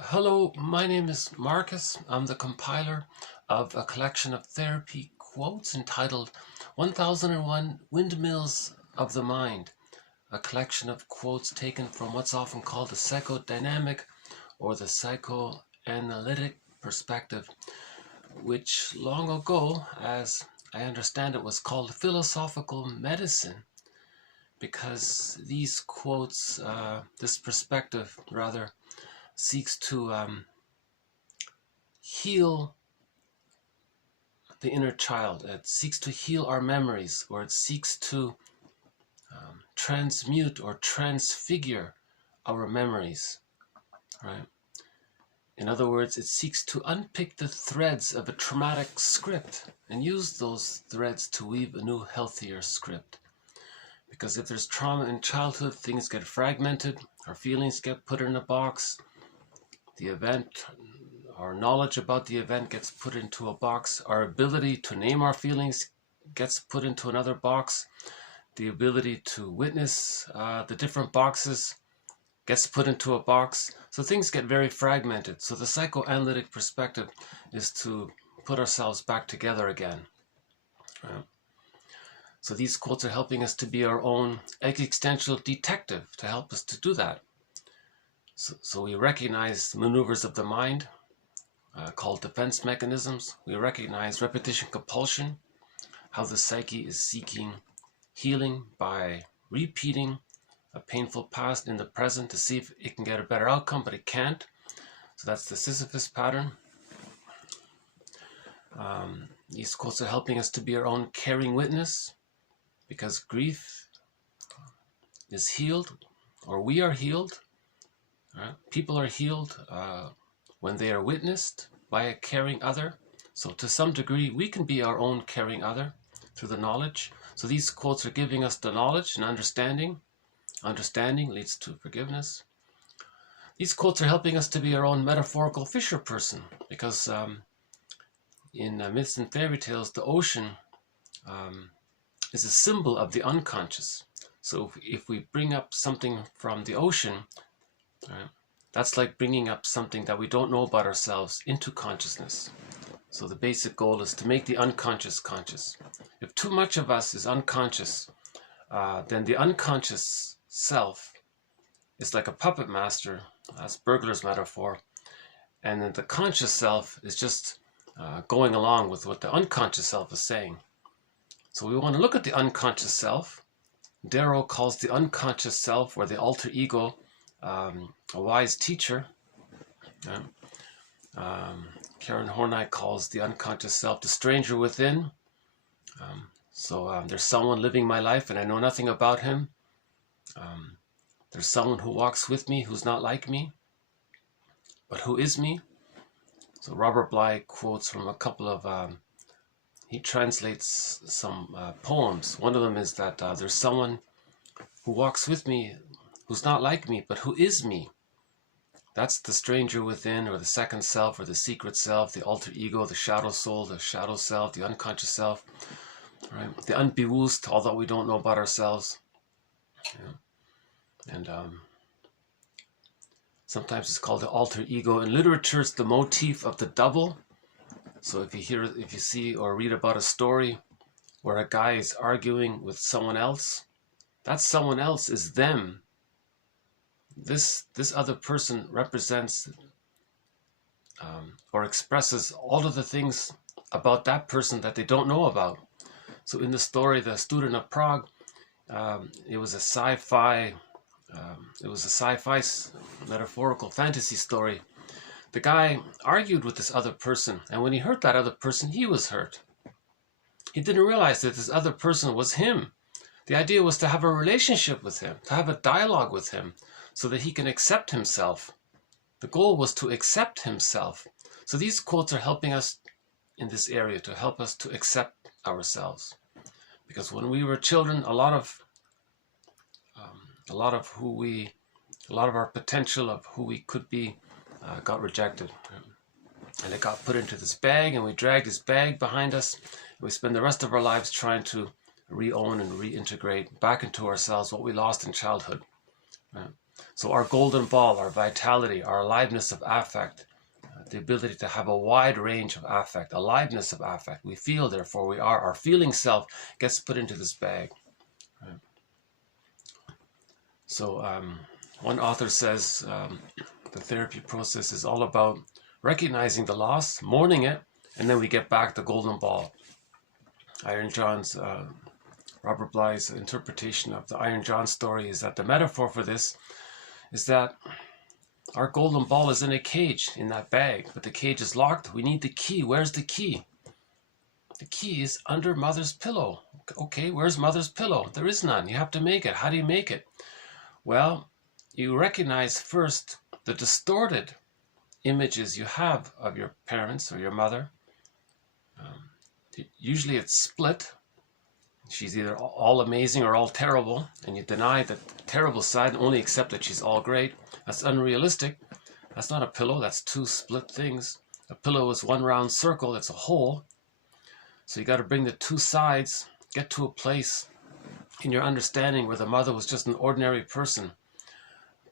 Hello, my name is Marcus. I'm the compiler of a collection of therapy quotes entitled 1001 Windmills of the Mind, a collection of quotes taken from what's often called the psychodynamic or the psychoanalytic perspective, which long ago, as I understand it, was called philosophical medicine, because these quotes, this perspective rather, seeks to heal the inner child. It seeks to heal our memories, or it seeks to transmute or transfigure our memories, right? In other words, it seeks to unpick the threads of a traumatic script and use those threads to weave a new, healthier script. Because if there's trauma in childhood, things get fragmented, our feelings get put in a box, the event, our knowledge about the event gets put into a box. Our ability to name our feelings gets put into another box. The ability to witness the different boxes gets put into a box. So things get very fragmented. So the psychoanalytic perspective is to put ourselves back together again. So these quotes are helping us to be our own existential detective, to help us to do that. So we recognize maneuvers of the mind, called defense mechanisms. We recognize repetition compulsion, how the psyche is seeking healing by repeating a painful past in the present to see if it can get a better outcome, but it can't. So that's the Sisyphus pattern. These quotes are helping us to be our own caring witness, because grief is healed, or we are healed. People are healed when they are witnessed by a caring other. So to some degree, we can be our own caring other through the knowledge. So these quotes are giving us the knowledge and understanding. Understanding leads to forgiveness. These quotes are helping us to be our own metaphorical fisher person, because in myths and fairy tales, the ocean is a symbol of the unconscious. So if we bring up something from the ocean, that's like bringing up something that we don't know about ourselves into consciousness. So the basic goal is to make the unconscious conscious. If too much of us is unconscious, then the unconscious self is like a puppet master. That's burglar's metaphor. And then the conscious self is just going along with what the unconscious self is saying. So we want to look at the unconscious self. Darrow calls the unconscious self, or the alter ego, a wise teacher. Karen Horne calls the unconscious self the stranger within. So there's someone living my life and I know nothing about him. There's someone who walks with me who's not like me, but who is me. So Robert Bly quotes from a couple of, he translates some poems. One of them is that there's someone who walks with me who's not like me, but who is me. That's the stranger within, or the second self, or the secret self, the alter ego, the shadow soul, the shadow self, the unconscious self, right? The unbewusst, all that we don't know about ourselves. Yeah. And sometimes it's called the alter ego. In literature, it's the motif of the double. So if you see or read about a story where a guy is arguing with someone else, that someone else is them. This other person represents or expresses all of the things about that person that they don't know about. So in the story, The Student of Prague, it was a sci-fi metaphorical fantasy story. The guy argued with this other person, and when he hurt that other person, he was hurt. He didn't realize that this other person was him. The idea was to have a relationship with him, to have a dialogue with him, so that he can accept himself. The goal was to accept himself. So these quotes are helping us in this area, to help us to accept ourselves. Because when we were children, a lot of our potential of who we could be got rejected. And it got put into this bag, and we dragged this bag behind us. And we spend the rest of our lives trying to re-own and reintegrate back into ourselves what we lost in childhood. So our golden ball, our vitality, our aliveness of affect, the ability to have a wide range of affect, aliveness of affect. We feel, therefore we are. Our feeling self gets put into this bag. Right? So one author says the therapy process is all about recognizing the loss, mourning it, and then we get back the golden ball. Iron John's, Robert Bly's interpretation of the Iron John story is that the metaphor for this is that our golden ball is in a cage, in that bag, but the cage is locked. We need the key. Where's the key? The key is under mother's pillow. Okay, where's mother's pillow? There is none. You have to make it. How do you make it? Well, you recognize first the distorted images you have of your parents or your mother. Usually it's split. She's either all amazing or all terrible, and you deny the terrible side and only accept that she's all great. That's unrealistic. That's not a pillow. That's two split things. A pillow is one round circle. It's a hole. So you got to bring the two sides, get to a place in your understanding where the mother was just an ordinary person,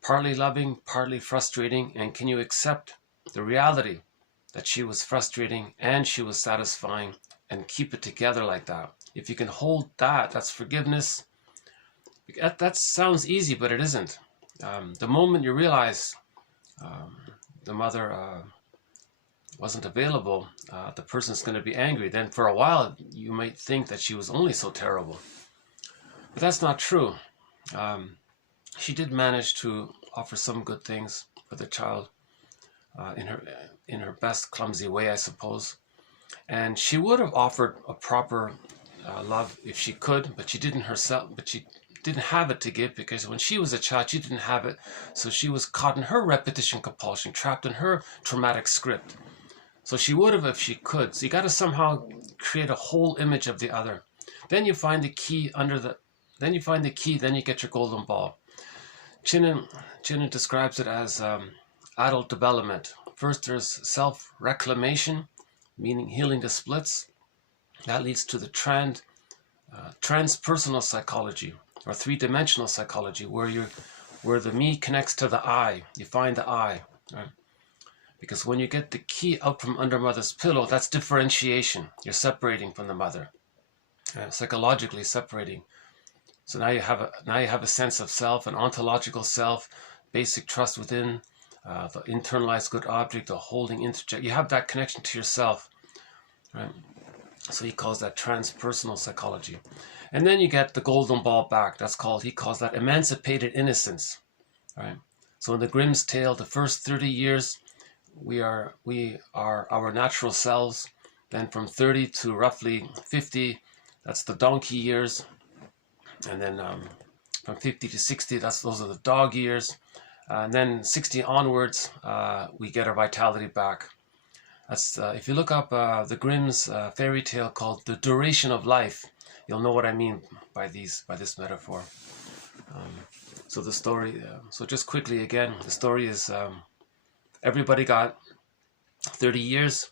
partly loving, partly frustrating, and can you accept the reality that she was frustrating and she was satisfying, and keep it together like that. If you can hold that, that's forgiveness. That sounds easy, but it isn't. The moment you realize the mother wasn't available, the person's going to be angry. Then for a while, you might think that she was only so terrible. But that's not true. She did manage to offer some good things for the child in her best clumsy way, I suppose. And she would have offered a proper love if she could, but she didn't herself. But she didn't have it to give, because when she was a child, she didn't have it. So she was caught in her repetition compulsion, trapped in her traumatic script. So she would have if she could. So you got to somehow create a whole image of the other. Then you find the key then you find the key, then you get your golden ball. Chinnen describes it as adult development. First there's self-reclamation, meaning healing the splits. That leads to the transpersonal psychology, or three-dimensional psychology, where the me connects to the I. You find the I, right? Because when you get the key out from under mother's pillow, that's differentiation. You're separating from the mother, psychologically separating. So now you have a sense of self, an ontological self, basic trust within, the internalized good object, the holding interject. You have that connection to yourself, right? So he calls that transpersonal psychology. And then you get the golden ball back. He calls that emancipated innocence, right? So in the Grimm's tale, the first 30 years, we are our natural selves. Then from 30 to roughly 50, that's the donkey years. And then from 50 to 60, those are the dog years. And then 60 onwards, we get our vitality back. That's if you look up the Grimm's fairy tale called The Duration of Life, you'll know what I mean by this metaphor. So the story, so just quickly again, the story is everybody got 30 years,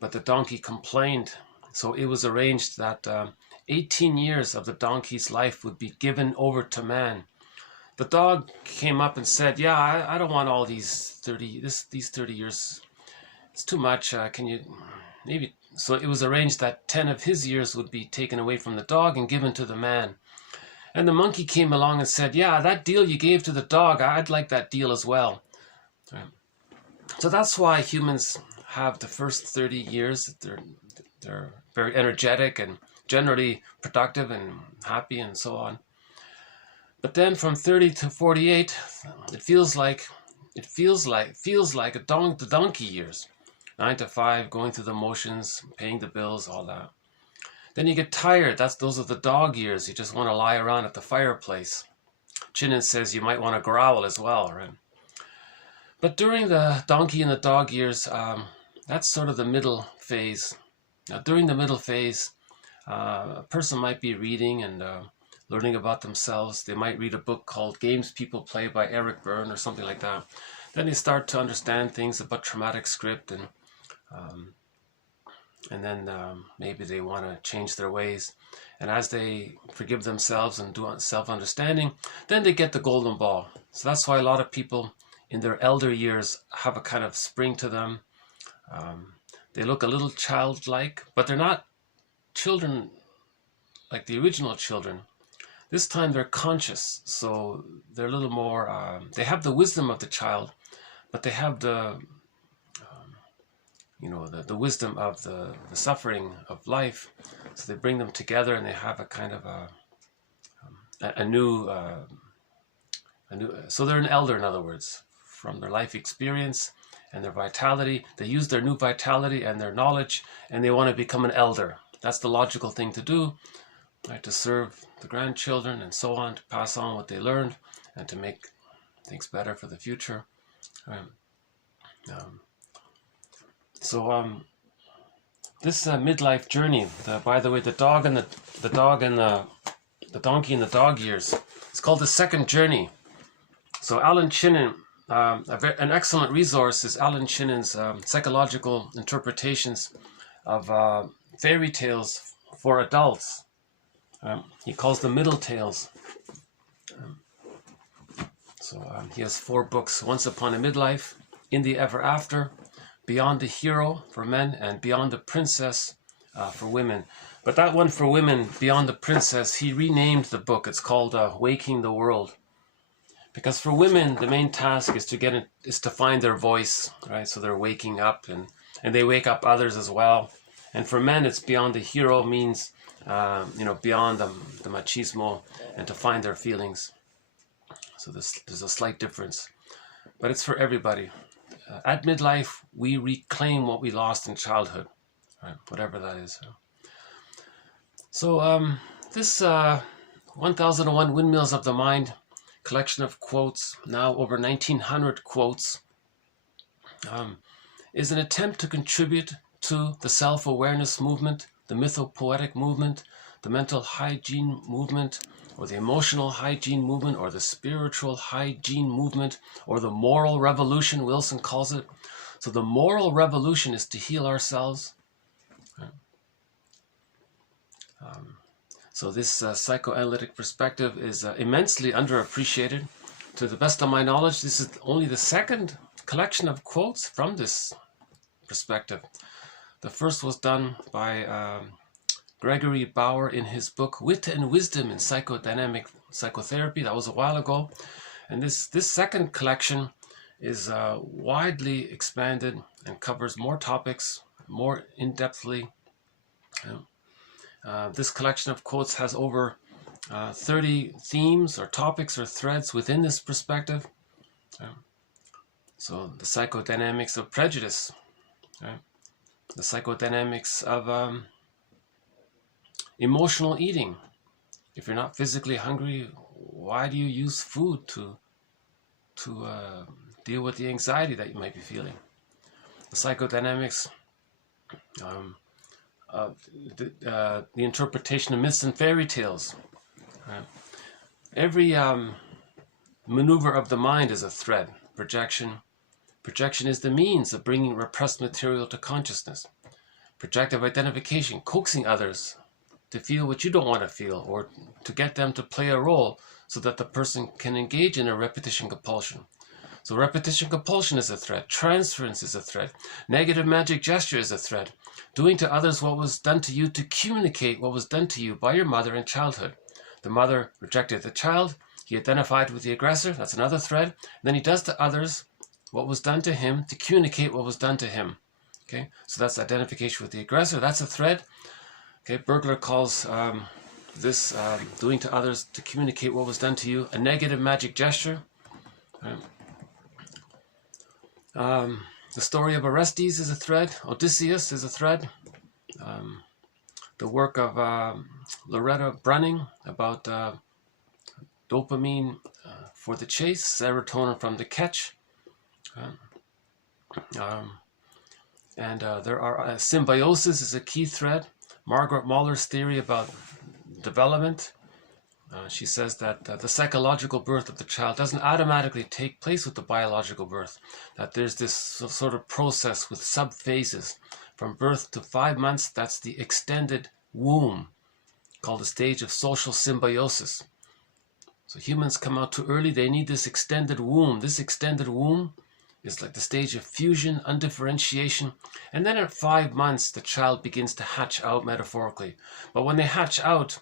but the donkey complained. So it was arranged that 18 years of the donkey's life would be given over to man. The dog came up and said, yeah, I don't want all these 30 years. It's too much. Can you maybe? So it was arranged that 10 of his years would be taken away from the dog and given to the man. And the monkey came along and said, yeah, that deal you gave to the dog, I'd like that deal as well. So that's why humans have the first 30 years. They're very energetic and generally productive and happy and so on. But then from 30 to 48, it feels like the donkey years. 9 to 5, going through the motions, paying the bills, all that. Then you get tired. Those are the dog years. You just want to lie around at the fireplace. Chinnen says you might want to growl as well, right? But during the donkey and the dog years, that's sort of the middle phase. Now, during the middle phase, a person might be reading and learning about themselves. They might read a book called Games People Play by Eric Berne or something like that. Then they start to understand things about traumatic script and and then maybe they want to change their ways. And as they forgive themselves and do self-understanding, then they get the golden ball. So that's why a lot of people in their elder years have a kind of spring to them. They look a little childlike, but they're not children like the original children. This time they're conscious, so they're a little more, they have the wisdom of the child, but they have the, the wisdom of the suffering of life. So they bring them together and they have a kind of a new, so they're an elder, in other words, from their life experience and their vitality. They use their new vitality and their knowledge, and they want to become an elder. That's the logical thing to do, right? To serve the grandchildren and so on, to pass on what they learned and to make things better for the future. This midlife journey, by the way, the donkey and the dog years, it's called the second journey. So Alan Chinen, an excellent resource is Alan Chinen's psychological interpretations of fairy tales for adults. He calls them middle tales. He has 4 books: Once Upon a Midlife, In the Ever After, Beyond the Hero for men, and Beyond the Princess for women. But that one for women, Beyond the Princess, he renamed the book. It's called Waking the World. Because for women, the main task is to find their voice, right? So they're waking up and they wake up others as well. And for men, it's Beyond the Hero, means beyond the machismo, and to find their feelings. So there's a slight difference, but it's for everybody. At midlife, we reclaim what we lost in childhood, right? Whatever that is. So this 1001 Windmills of the Mind collection of quotes, now over 1900 quotes, is an attempt to contribute to the self-awareness movement, the mythopoetic movement, the mental hygiene movement, or the emotional hygiene movement, or the spiritual hygiene movement, or the moral revolution, Wilson calls it. So the moral revolution is to heal ourselves. So this psychoanalytic perspective is immensely underappreciated. To the best of my knowledge, this is only the second collection of quotes from this perspective. The first was done by Gregory Bauer in his book Wit and Wisdom in Psychodynamic Psychotherapy. That was a while ago. And this second collection is widely expanded and covers more topics more in-depthly. This collection of quotes has over 30 themes or topics or threads within this perspective. So the psychodynamics of prejudice, the psychodynamics of emotional eating. If you're not physically hungry, why do you use food to deal with the anxiety that you might be feeling? The psychodynamics of the interpretation of myths and fairy tales. Every maneuver of the mind is a thread. Projection is the means of bringing repressed material to consciousness. Projective identification, coaxing others to feel what you don't want to feel, or to get them to play a role so that the person can engage in a repetition compulsion. So repetition compulsion is a threat. Transference is a threat. Negative magic gesture is a threat. Doing to others what was done to you to communicate what was done to you by your mother in childhood. The mother rejected the child. He identified with the aggressor. That's another thread. And then he does to others what was done to him to communicate what was done to him. Okay, so that's identification with the aggressor. That's a thread. Okay, Bergler calls this doing to others to communicate what was done to you a negative magic gesture. The story of Orestes is a thread. Odysseus is a thread. The work of Loretta Brunning about dopamine for the chase, serotonin from the catch. There are symbiosis is a key thread. Margaret Muller's theory about development, She says that the psychological birth of the child doesn't automatically take place with the biological birth, that there's this sort of process with sub-phases. From birth to 5 months, that's the extended womb, called the stage of social symbiosis. So humans come out too early, they need this extended womb. This extended womb is like the stage of fusion, undifferentiation, and then at 5 months, the child begins to hatch out metaphorically. But when they hatch out,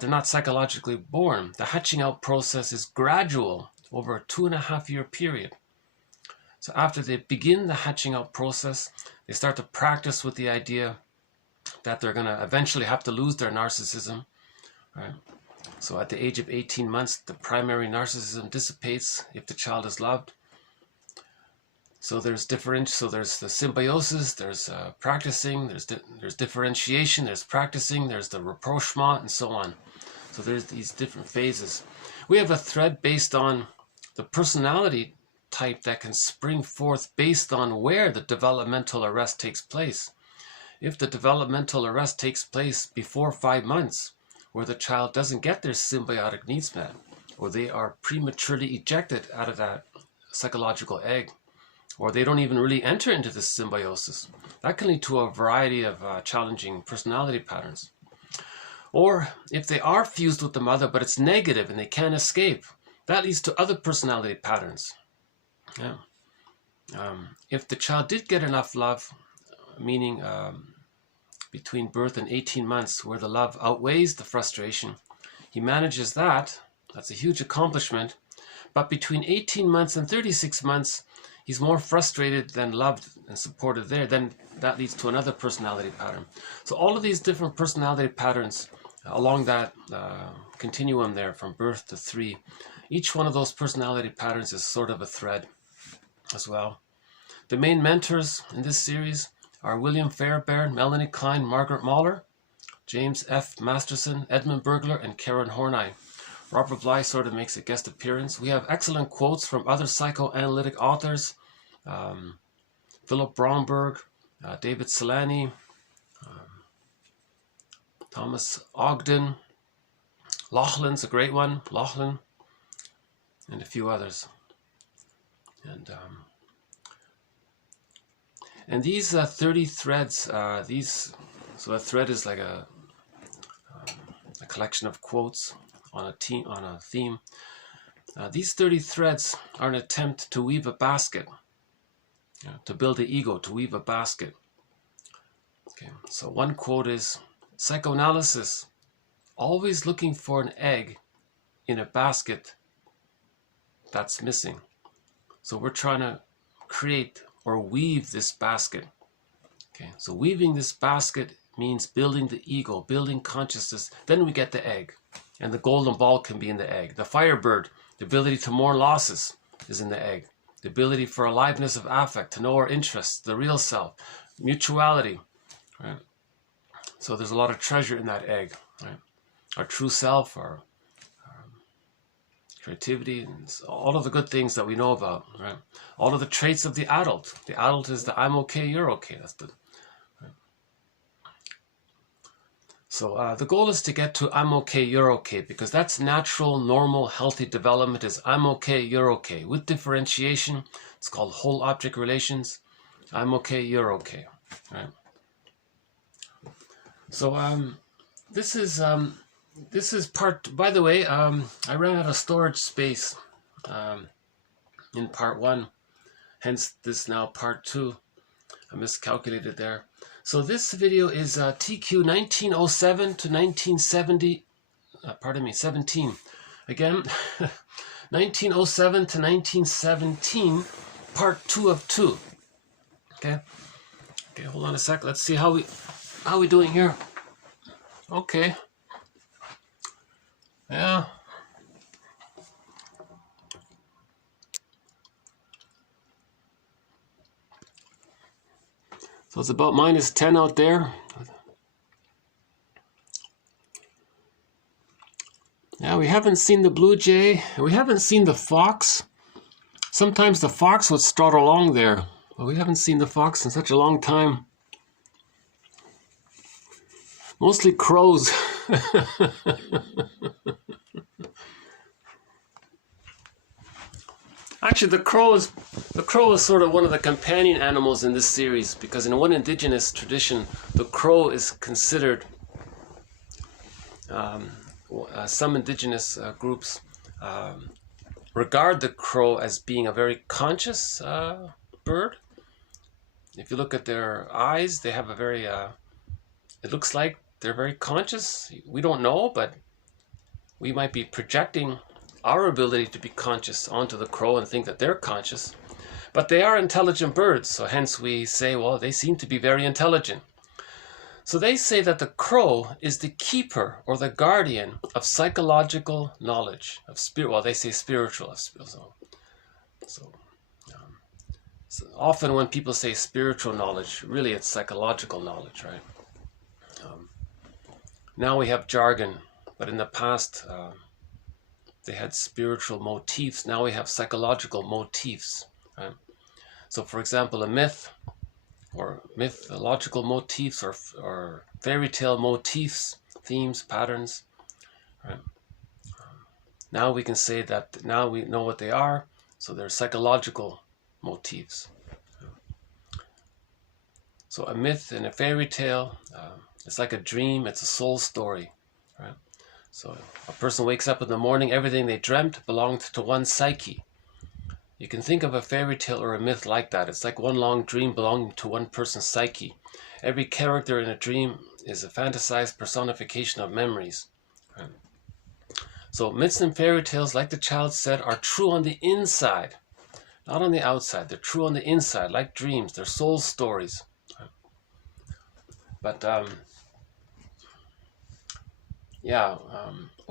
they're not psychologically born. The hatching out process is gradual over a 2.5-year period. So after they begin the hatching out process, they start to practice with the idea that they're going to eventually have to lose their narcissism. Right? So at the age of 18 months, the primary narcissism dissipates if the child is loved. So there's there's the symbiosis, there's practicing, there's differentiation, there's practicing, there's the rapprochement, and so on. So there's these different phases. We have a thread based on the personality type that can spring forth based on where the developmental arrest takes place. If the developmental arrest takes place before 5 months, where the child doesn't get their symbiotic needs met, or they are prematurely ejected out of that psychological egg, or they don't even really enter into this symbiosis, that can lead to a variety of challenging personality patterns. Or if they are fused with the mother, but it's negative and they can't escape, that leads to other personality patterns. Yeah. If the child did get enough love, meaning between birth and 18 months, where the love outweighs the frustration, he manages that. That's a huge accomplishment. But between 18 months and 36 months, he's more frustrated than loved and supported there. Then that leads to another personality pattern. So all of these different personality patterns along that continuum there from birth to 3, each one of those personality patterns is sort of a thread as well. The main mentors in this series are William Fairbairn, Melanie Klein, Margaret Mahler, James F. Masterson, Edmund Burglar, and Karen Horne. Robert Bly sort of makes a guest appearance. We have excellent quotes from other psychoanalytic authors, Philip Bromberg, David Solani, Thomas Ogden, Laughlin's a great one, Laughlin, and a few others. And these 30 threads, so a thread is like a collection of quotes on a theme. These 30 threads are an attempt to weave a basket, to build the ego, to weave a basket. Okay, so one quote is, psychoanalysis, always looking for an egg in a basket that's missing. So we're trying to create or weave this basket. Okay, so weaving this basket means building the ego, building consciousness. Then we get the egg, and the golden ball can be in the egg. The firebird, the ability to mourn losses, is in the egg. The ability for aliveness of affect, to know our interests, the real self, mutuality. Right? So there's a lot of treasure in that egg. Right? Our true self, our creativity, and all of the good things that we know about, right? All of the traits of the adult. The adult is the I'm okay, you're okay. That's the. Right? So the goal is to get to I'm okay, you're okay, because that's natural, normal, healthy development is I'm okay, you're okay. With differentiation, it's called whole object relations. I'm okay, you're okay, right? So this is part, by the way, I ran out of storage space in part 1, hence this now part 2. I miscalculated there. So this video is TQ 1907 to 1970, 17. Again, 1907 to 1917, part 2 of 2. Okay, hold on a sec. Let's see how we doing here. Okay. Yeah. So it's about -10 out there. Yeah, we haven't seen the blue jay. We haven't seen the fox. Sometimes the fox would strut along there, but we haven't seen the fox in such a long time. Mostly crows. Actually, the crow is sort of one of the companion animals in this series, because in one indigenous tradition, the crow is considered, some indigenous groups regard the crow as being a very conscious bird. If you look at their eyes, they have a very, it looks like they're very conscious. We don't know, but we might be projecting our ability to be conscious onto the crow and think that they're conscious. But they are intelligent birds, so hence we say, well, they seem to be very intelligent. So they say that the crow is the keeper or the guardian of psychological knowledge, of spirit. Well, they say spiritual. So often when people say spiritual knowledge, really it's psychological knowledge, right? Now we have jargon, but in the past they had spiritual motifs. Now we have psychological motifs, right? So for example, a myth or mythological motifs or fairy tale motifs, themes, patterns, right? Now we can say that now we know what they are, so they're psychological motifs. So a myth and a fairy tale, it's like a dream, it's a soul story, right? So a person wakes up in the morning, everything they dreamt belonged to one psyche. You can think of a fairy tale or a myth like that. It's like one long dream belonging to one person's psyche. Every character in a dream is a fantasized personification of memories, right? So myths and fairy tales, like the child said, are true on the inside, not on the outside. They're true on the inside, like dreams. They're soul stories. But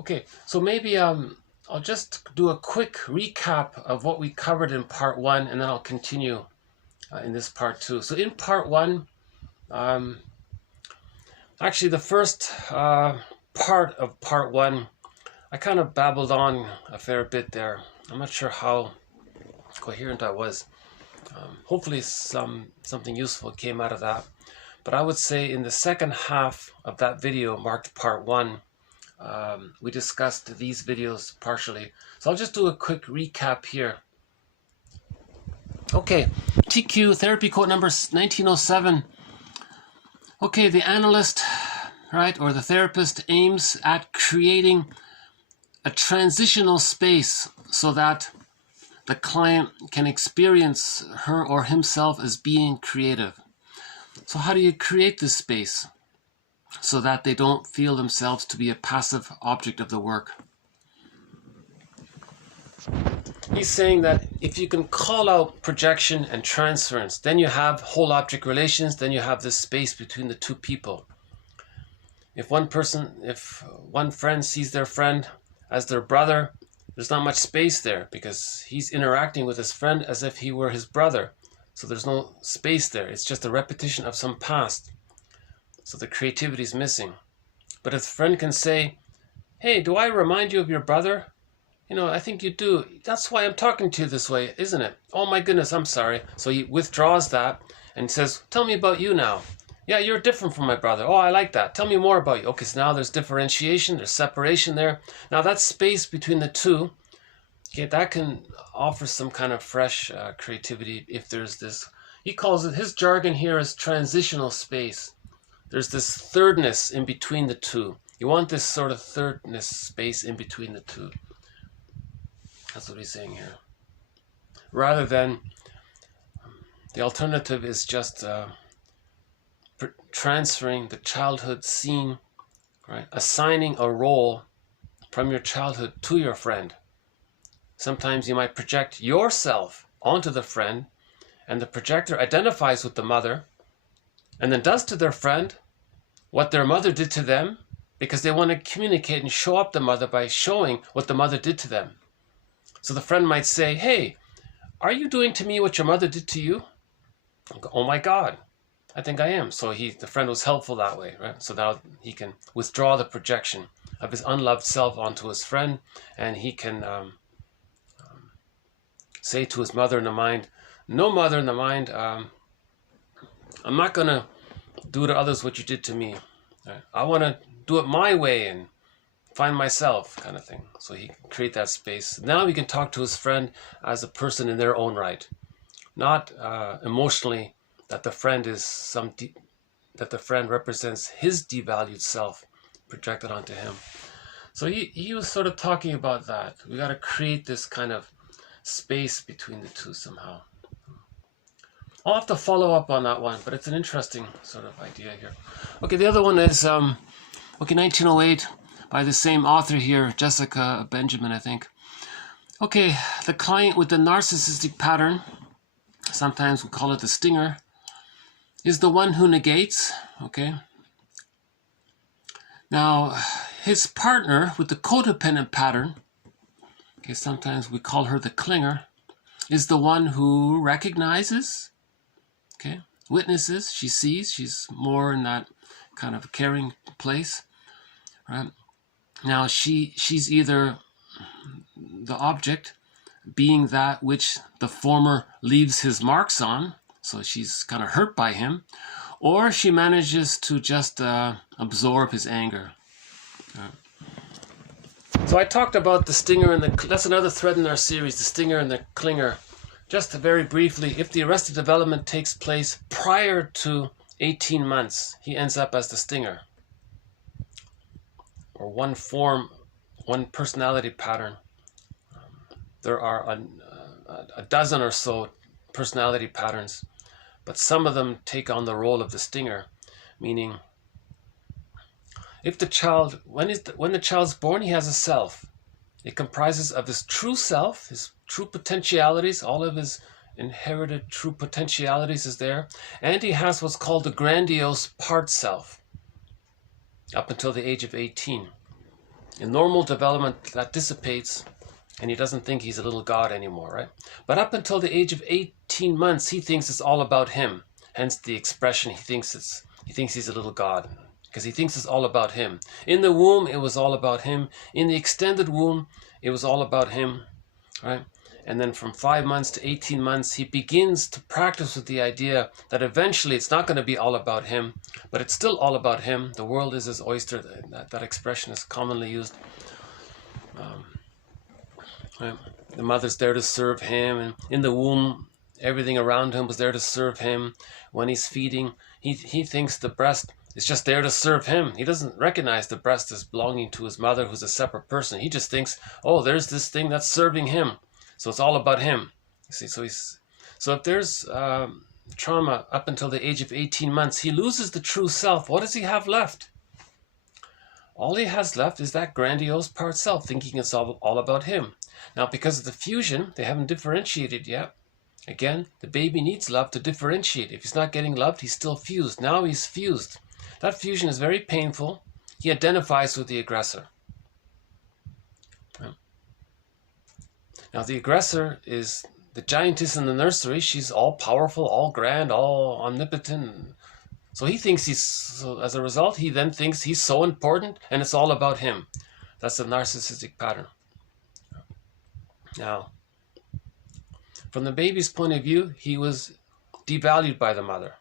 okay, so maybe I'll just do a quick recap of what we covered in part 1, and then I'll continue in this part 2. So in part 1, actually the first part of part 1, I kind of babbled on a fair bit there. I'm not sure how coherent I was. Hopefully something useful came out of that. But I would say in the second half of that video marked part 1, we discussed these videos partially. So I'll just do a quick recap here. Okay, TQ therapy quote number 1907. Okay, the analyst, right, or the therapist aims at creating a transitional space so that the client can experience her or himself as being creative. So how do you create this space so that they don't feel themselves to be a passive object of the work? He's saying that if you can call out projection and transference, then you have whole object relations, then you have this space between the two people. If one friend sees their friend as their brother, there's not much space there because he's interacting with his friend as if he were his brother. So there's no space there. It's just a repetition of some past. So the creativity is missing. But if the friend can say, hey, do I remind you of your brother? You know, I think you do. That's why I'm talking to you this way, isn't it? Oh my goodness, I'm sorry. So he withdraws that and says, tell me about you now. Yeah, you're different from my brother. Oh, I like that. Tell me more about you. Okay, so now there's differentiation, there's separation there. Now that space between the two, okay, that can offer some kind of fresh creativity if there's this, he calls it, his jargon here is transitional space. There's this thirdness in between the two. You want this sort of thirdness space in between the two. That's what he's saying here. Rather than, the alternative is just transferring the childhood scene, right? Assigning a role from your childhood to your friend. Sometimes you might project yourself onto the friend, and the projector identifies with the mother, and then does to their friend what their mother did to them, because they want to communicate and show up the mother by showing what the mother did to them. So the friend might say, hey, are you doing to me what your mother did to you? Go, oh my God, I think I am. So the friend was helpful that way, right? So now he can withdraw the projection of his unloved self onto his friend, and he can say to his mother in the mind, no, mother in the mind, I'm not going to do to others what you did to me. Right? I want to do it my way and find myself kind of thing. So he can create that space. Now he can talk to his friend as a person in their own right, not emotionally that the friend is that the friend represents his devalued self projected onto him. So he was sort of talking about that. We got to create this kind of space between the two somehow. I'll have to follow up on that one, but it's an interesting sort of idea here. Okay, the other one is, 1908, by the same author here, Jessica Benjamin, I think. Okay, the client with the narcissistic pattern, sometimes we call it the stinger, is the one who negates, okay? Now, his partner with the codependent pattern, okay, sometimes we call her the clinger, is the one who recognizes, okay, witnesses, she sees, she's more in that kind of caring place, right? Now, she's either the object, being that which the former leaves his marks on, so she's kind of hurt by him, or she manages to just absorb his anger. So I talked about the stinger and that's another thread in our series, the stinger and the clinger. Just very briefly, if the arrested development takes place prior to 18 months, he ends up as the stinger. Or one personality pattern. There are a dozen or so personality patterns, but some of them take on the role of the stinger, meaning if the child, when the child's born, he has a self. It comprises of his true self, his true potentialities, all of his inherited true potentialities is there, and he has what's called the grandiose part self up until the age of 18. In normal development, that dissipates, and he doesn't think he's a little god anymore, right? But up until the age of 18 months, he thinks it's all about him. Hence the expression, he thinks he's a little god, because he thinks it's all about him. In the womb, it was all about him. In the extended womb, it was all about him, right? And then from 5 months to 18 months, he begins to practice with the idea that eventually it's not going to be all about him, but it's still all about him. The world is his oyster. That expression is commonly used. Right? The mother's there to serve him, and in the womb, everything around him was there to serve him. When he's feeding, he thinks the breast is just there to serve him. He doesn't recognize the breast as belonging to his mother, who's a separate person. He just thinks, oh, there's this thing that's serving him. So it's all about him. You see, so if there's trauma up until the age of 18 months, he loses the true self. What does he have left? All he has left is that grandiose part self, thinking it's all about him. Now, because of the fusion, they haven't differentiated yet. Again, the baby needs love to differentiate. If he's not getting loved, he's still fused. Now he's fused. That fusion is very painful. He identifies with the aggressor. Now, the aggressor is the giantess in the nursery. She's all powerful, all grand, all omnipotent. So he thinks as a result, he then thinks he's so important and it's all about him. That's the narcissistic pattern. Now, from the baby's point of view, he was devalued by the mother.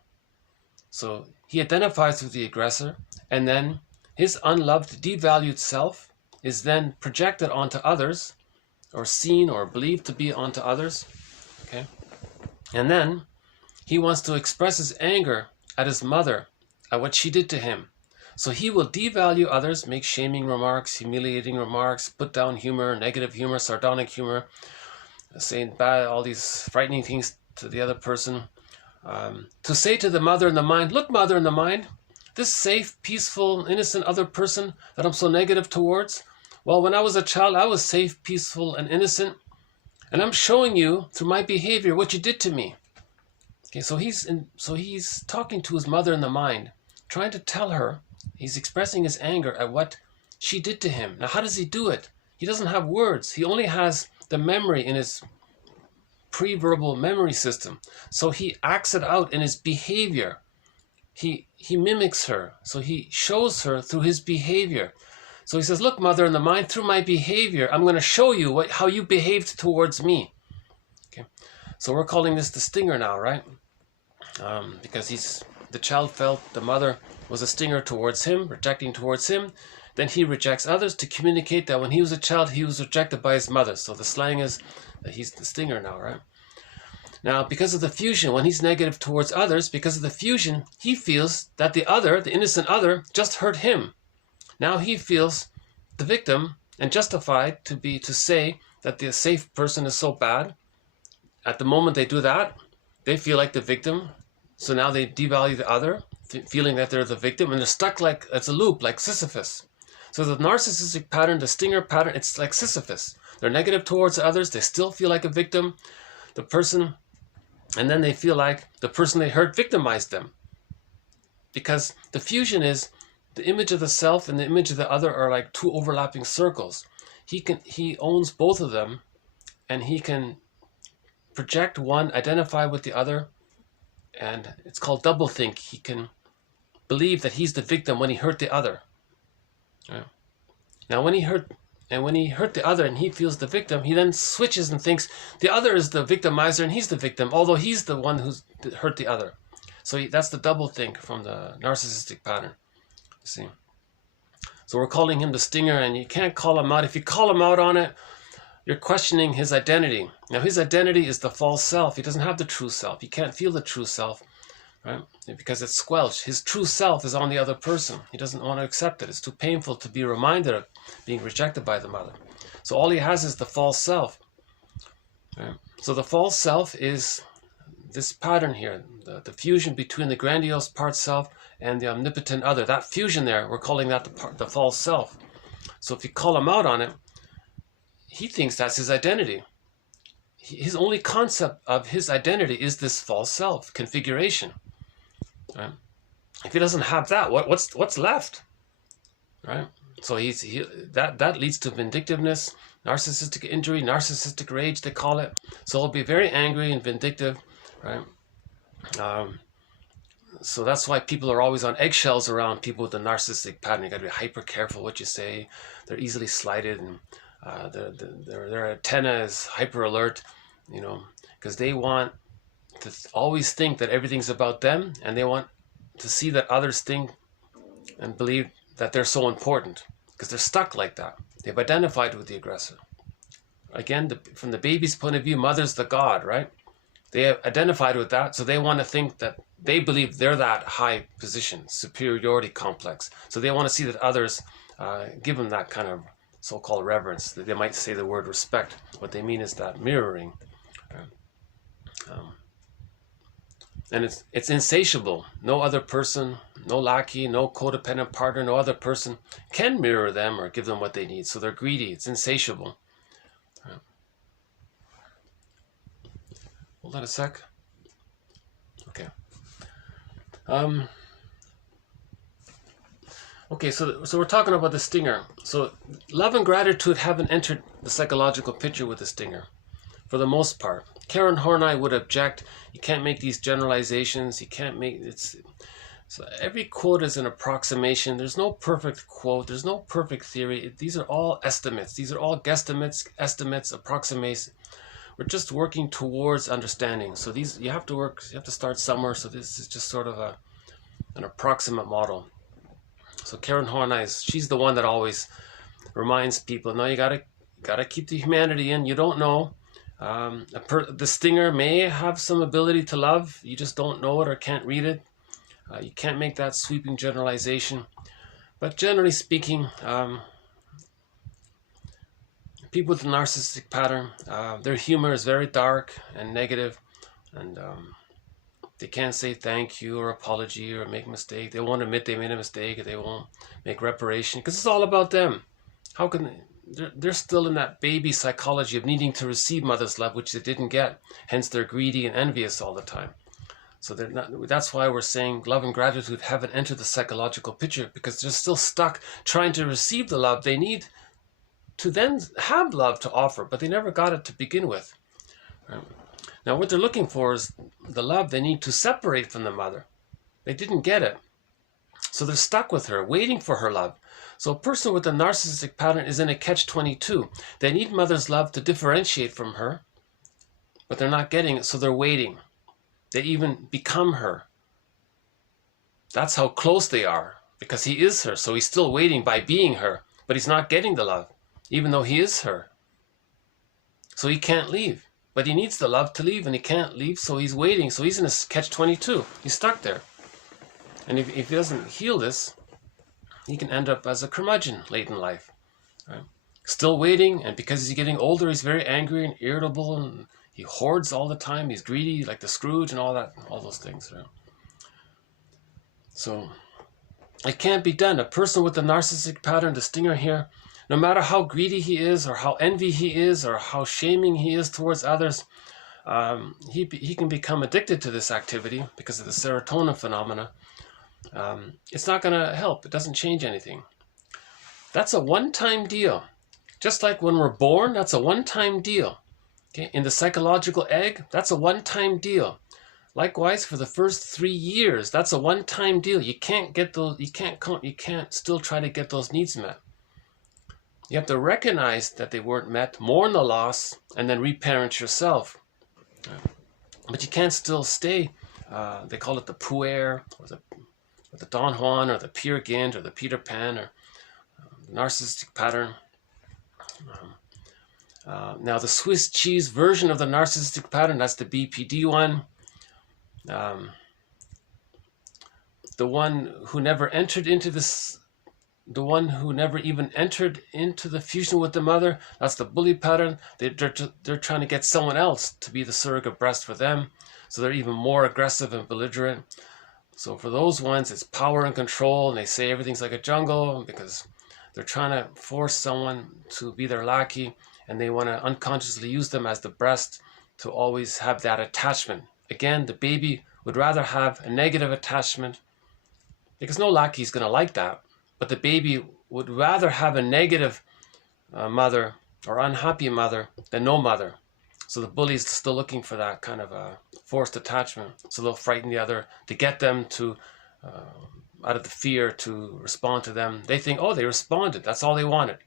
So he identifies with the aggressor, and then his unloved, devalued self is then projected onto others, or seen or believed to be onto others. Okay? And then he wants to express his anger at his mother, at what she did to him. So he will devalue others, make shaming remarks, humiliating remarks, put down humor, negative humor, sardonic humor, saying bad, all these frightening things to the other person. To say to the mother in the mind, look, mother in the mind, this safe, peaceful, innocent other person that I'm so negative towards, well, when I was a child, I was safe, peaceful, and innocent, and I'm showing you through my behavior what you did to me. Okay, so he's talking to his mother in the mind, trying to tell her, he's expressing his anger at what she did to him. Now, how does he do it? He doesn't have words. He only has the memory in his pre-verbal memory system. So he acts it out in his behavior. He mimics her. So he shows her through his behavior. So he says, look, mother in the mind, through my behavior, I'm going to show you how you behaved towards me. Okay. So we're calling this the stinger now, right? Because the child felt the mother was a stinger towards him, projecting towards him. then he rejects others to communicate that when he was a child, he was rejected by his mother. So the slang is that he's the stinger now, right? Now, because of the fusion, when he's negative towards others, because of the fusion, he feels that the other, the innocent other, just hurt him. Now he feels the victim and justified to say that the safe person is so bad. At the moment they do that, they feel like the victim. So now they devalue the other, feeling that they're the victim, and they're stuck like, it's a loop, like Sisyphus. So the narcissistic pattern, the stinger pattern, it's like Sisyphus. They're negative towards others, they still feel like a victim. The person, and then they feel like the person they hurt victimized them. Because the fusion is the image of the self and the image of the other are like two overlapping circles. He owns both of them, and he can project one, identify with the other, and it's called doublethink. He can believe that he's the victim when he hurt the other. Yeah. Now when he hurt the other and he feels the victim, he then switches and thinks the other is the victimizer and he's the victim, although he's the one who's hurt the other. So that's the doublethink from the narcissistic pattern. You see. So we're calling him the stinger, and you can't call him out. If you call him out on it, you're questioning his identity. Now his identity is the false self. He doesn't have the true self. He can't feel the true self, right? Because it's squelched. His true self is on the other person. He doesn't want to accept it. It's too painful to be reminded of being rejected by the mother. So all he has is the false self. Right? So the false self is this pattern here, the fusion between the grandiose part self and the omnipotent other. That fusion there, we're calling that the false self. So if you call him out on it, he thinks that's his identity. His only concept of his identity is this false self configuration. Right? If he doesn't have that, what's left? Right? So that leads to vindictiveness, narcissistic injury, narcissistic rage, they call it. So he'll be very angry and vindictive, right? So that's why people are always on eggshells around people with the narcissistic pattern. You got to be hyper careful what you say. They're easily slighted, and their antenna is hyper alert, you know, because they want to always think that everything's about them, and they want to see that others think and believe that they're so important, because they're stuck like that. They've identified with the aggressor. Again, from the baby's point of view, mother's the god, right? They have identified with that, so they want to think that they believe they're that high position, superiority complex. So they want to see that others give them that kind of so-called reverence. They might say the word respect. What they mean is that mirroring. And it's insatiable. No other person, no lackey, no codependent partner, no other person can mirror them or give them what they need. So they're greedy. It's insatiable. Hold on a sec. Okay. Okay, so we're talking about the stinger. So love and gratitude haven't entered the psychological picture with the stinger, for the most part. Karen Horne would object. You can't make these generalizations. You can't make so every quote is an approximation. There's no perfect quote. There's no perfect theory. These are all estimates. These are all guesstimates, estimates, approximations. We're just working towards understanding. So you have to start somewhere. So this is just sort of an approximate model. So Karen Horne she's the one that always reminds people, no, you gotta keep the humanity in. You don't know. The stinger may have some ability to love. You just don't know it or can't read it. You can't make that sweeping generalization. But generally speaking, people with a narcissistic pattern, their humor is very dark and negative, and they can't say thank you or apology or make a mistake. They won't admit they made a mistake, or they won't make reparation, because it's all about them. How can they're still in that baby psychology of needing to receive mother's love, which they didn't get. Hence they're greedy and envious all the time. So they're not. That's why we're saying love and gratitude haven't entered the psychological picture, because they're still stuck trying to receive the love they need to then have love to offer, but they never got it to begin with. Right? Now what they're looking for is the love they need to separate from the mother. They didn't get it. So they're stuck with her, waiting for her love. So a person with a narcissistic pattern is in a catch-22. They need mother's love to differentiate from her, but they're not getting it, so they're waiting. They even become her. That's how close they are. because he is her. So he's still waiting by being her, but he's not getting the love, even though he is her. So he can't leave, but he needs the love to leave, and he can't leave, so he's waiting. So he's in a catch-22. He's stuck there. And if he doesn't heal this, he can end up as a curmudgeon late in life. Right? Still waiting, and because he's getting older, he's very angry and irritable, and he hoards all the time. He's greedy, like the Scrooge and all that, all those things. Right? So it can't be done. A person with the narcissistic pattern, the stinger here, no matter how greedy he is, or how envy he is, or how shaming he is towards others, he can become addicted to this activity because of the serotonin phenomena. It's not going to help. It doesn't change anything. That's a one-time deal. Just like when we're born, that's a one-time deal. Okay? In the psychological egg, that's a one-time deal. Likewise, for the first 3 years, that's a one-time deal. You can't get those. You can't still try to get those needs met. You have to recognize that they weren't met, mourn the loss, and then reparent yourself. But you can't still stay. They call it the puer, or the Don Juan, or the Peer Gynt, or the Peter Pan, or narcissistic pattern. Now the Swiss cheese version of the narcissistic pattern, that's the BPD one. The one who never entered into this, the one who never even entered into the fusion with the mother, that's the bully pattern. They're trying to get someone else to be the surrogate breast for them, so they're even more aggressive and belligerent. So for those ones, it's power and control, and they say everything's like a jungle because they're trying to force someone to be their lackey, and they want to unconsciously use them as the breast to always have that attachment. Again, the baby would rather have a negative attachment, because no lackey is going to like that, but the baby would rather have a negative mother or unhappy mother than no mother. So the bully is still looking for that kind of a forced attachment. So they'll frighten the other to get them to, out of the fear, to respond to them. They think, oh, they responded. That's all they wanted.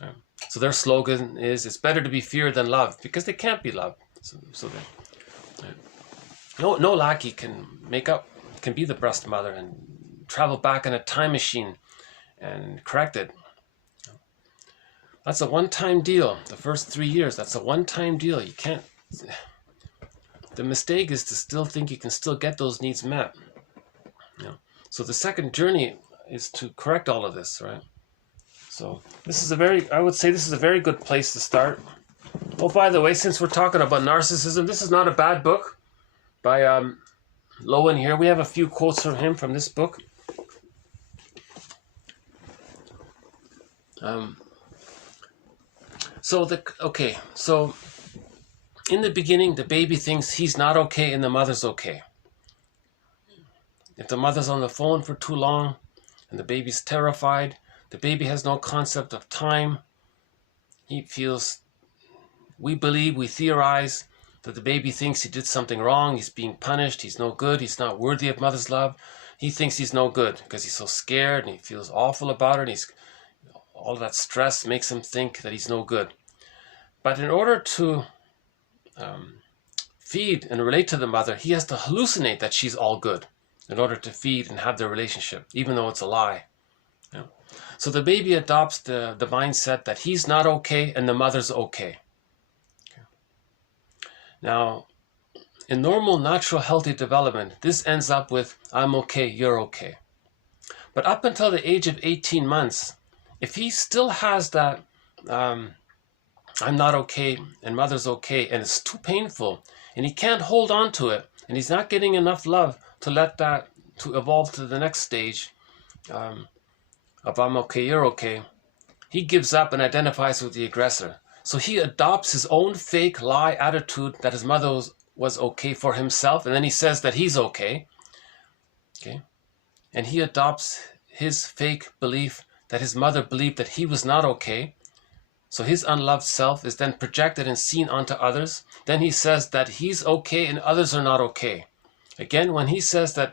Right? So their slogan is, it's better to be feared than loved, because they can't be loved. So they, right? No lackey can be the breast mother and travel back in a time machine and correct it. That's a one-time deal. The first 3 years, that's a one-time deal. You can't. The mistake is to still think you can still get those needs met. So the second journey is to correct all of this, right? So this is I would say this is a very good place to start. Oh, by the way, since we're talking about narcissism, this is not a bad book by Lowen here. We have a few quotes from him from this book. So in the beginning, the baby thinks he's not okay and the mother's okay. If the mother's on the phone for too long and the baby's terrified, the baby has no concept of time. He feels, we theorize that the baby thinks he did something wrong, he's being punished, he's no good, he's not worthy of mother's love. He thinks he's no good because he's so scared and he feels awful about it. All that stress makes him think that he's no good. But in order to feed and relate to the mother, he has to hallucinate that she's all good in order to feed and have the relationship, even though it's a lie. So the baby adopts the mindset that he's not okay and the mother's okay. Now, in normal, natural, healthy development, this ends up with, I'm okay, you're okay. But up until the age of 18 months, if he still has that, I'm not okay and mother's okay, and it's too painful, and he can't hold on to it, and he's not getting enough love to let that, to evolve to the next stage of I'm okay, you're okay, he gives up and identifies with the aggressor. So he adopts his own fake lie attitude that his mother was okay for himself, and then he says that he's okay. And he adopts his fake belief that his mother believed that he was not okay. So his unloved self is then projected and seen onto others. Then he says that he's okay and others are not okay. Again, when he says the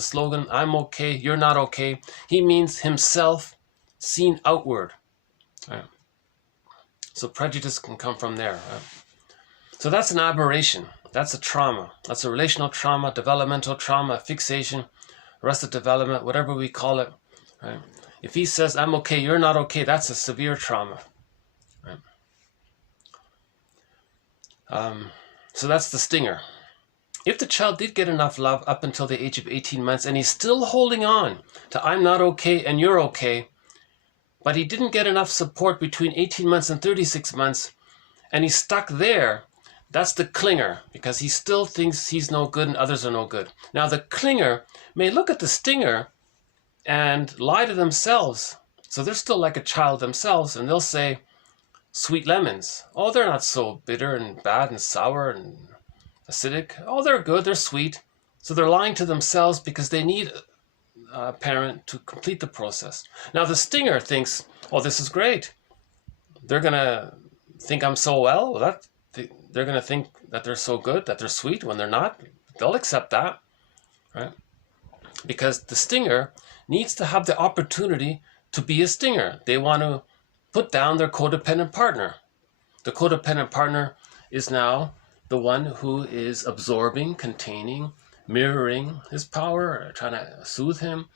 slogan, I'm okay, you're not okay, he means himself seen outward. Right? So prejudice can come from there. Right? So that's an aberration. That's a trauma. That's a relational trauma, developmental trauma, fixation. arrested development, whatever we call it, right? If he says, I'm okay, you're not okay, that's a severe trauma, right? So that's the stinger. If the child did get enough love up until the age of 18 months and he's still holding on to I'm not okay and you're okay, but he didn't get enough support between 18 months and 36 months, and he's stuck there, that's the clinger, because he still thinks he's no good and others are no good. Now the clinger may look at the stinger and lie to themselves. So they're still like a child themselves, and they'll say, sweet lemons. Oh, they're not so bitter and bad and sour and acidic. Oh, they're good, they're sweet. So they're lying to themselves because they need a parent to complete the process. Now the stinger thinks, oh, this is great. They're going to think I'm so well. They're going to think that they're so good, that they're sweet when they're not. They'll accept that, right? Because the stinger needs to have the opportunity to be a stinger. They want to put down their codependent partner. The codependent partner is now the one who is absorbing, containing, mirroring his power, trying to soothe him.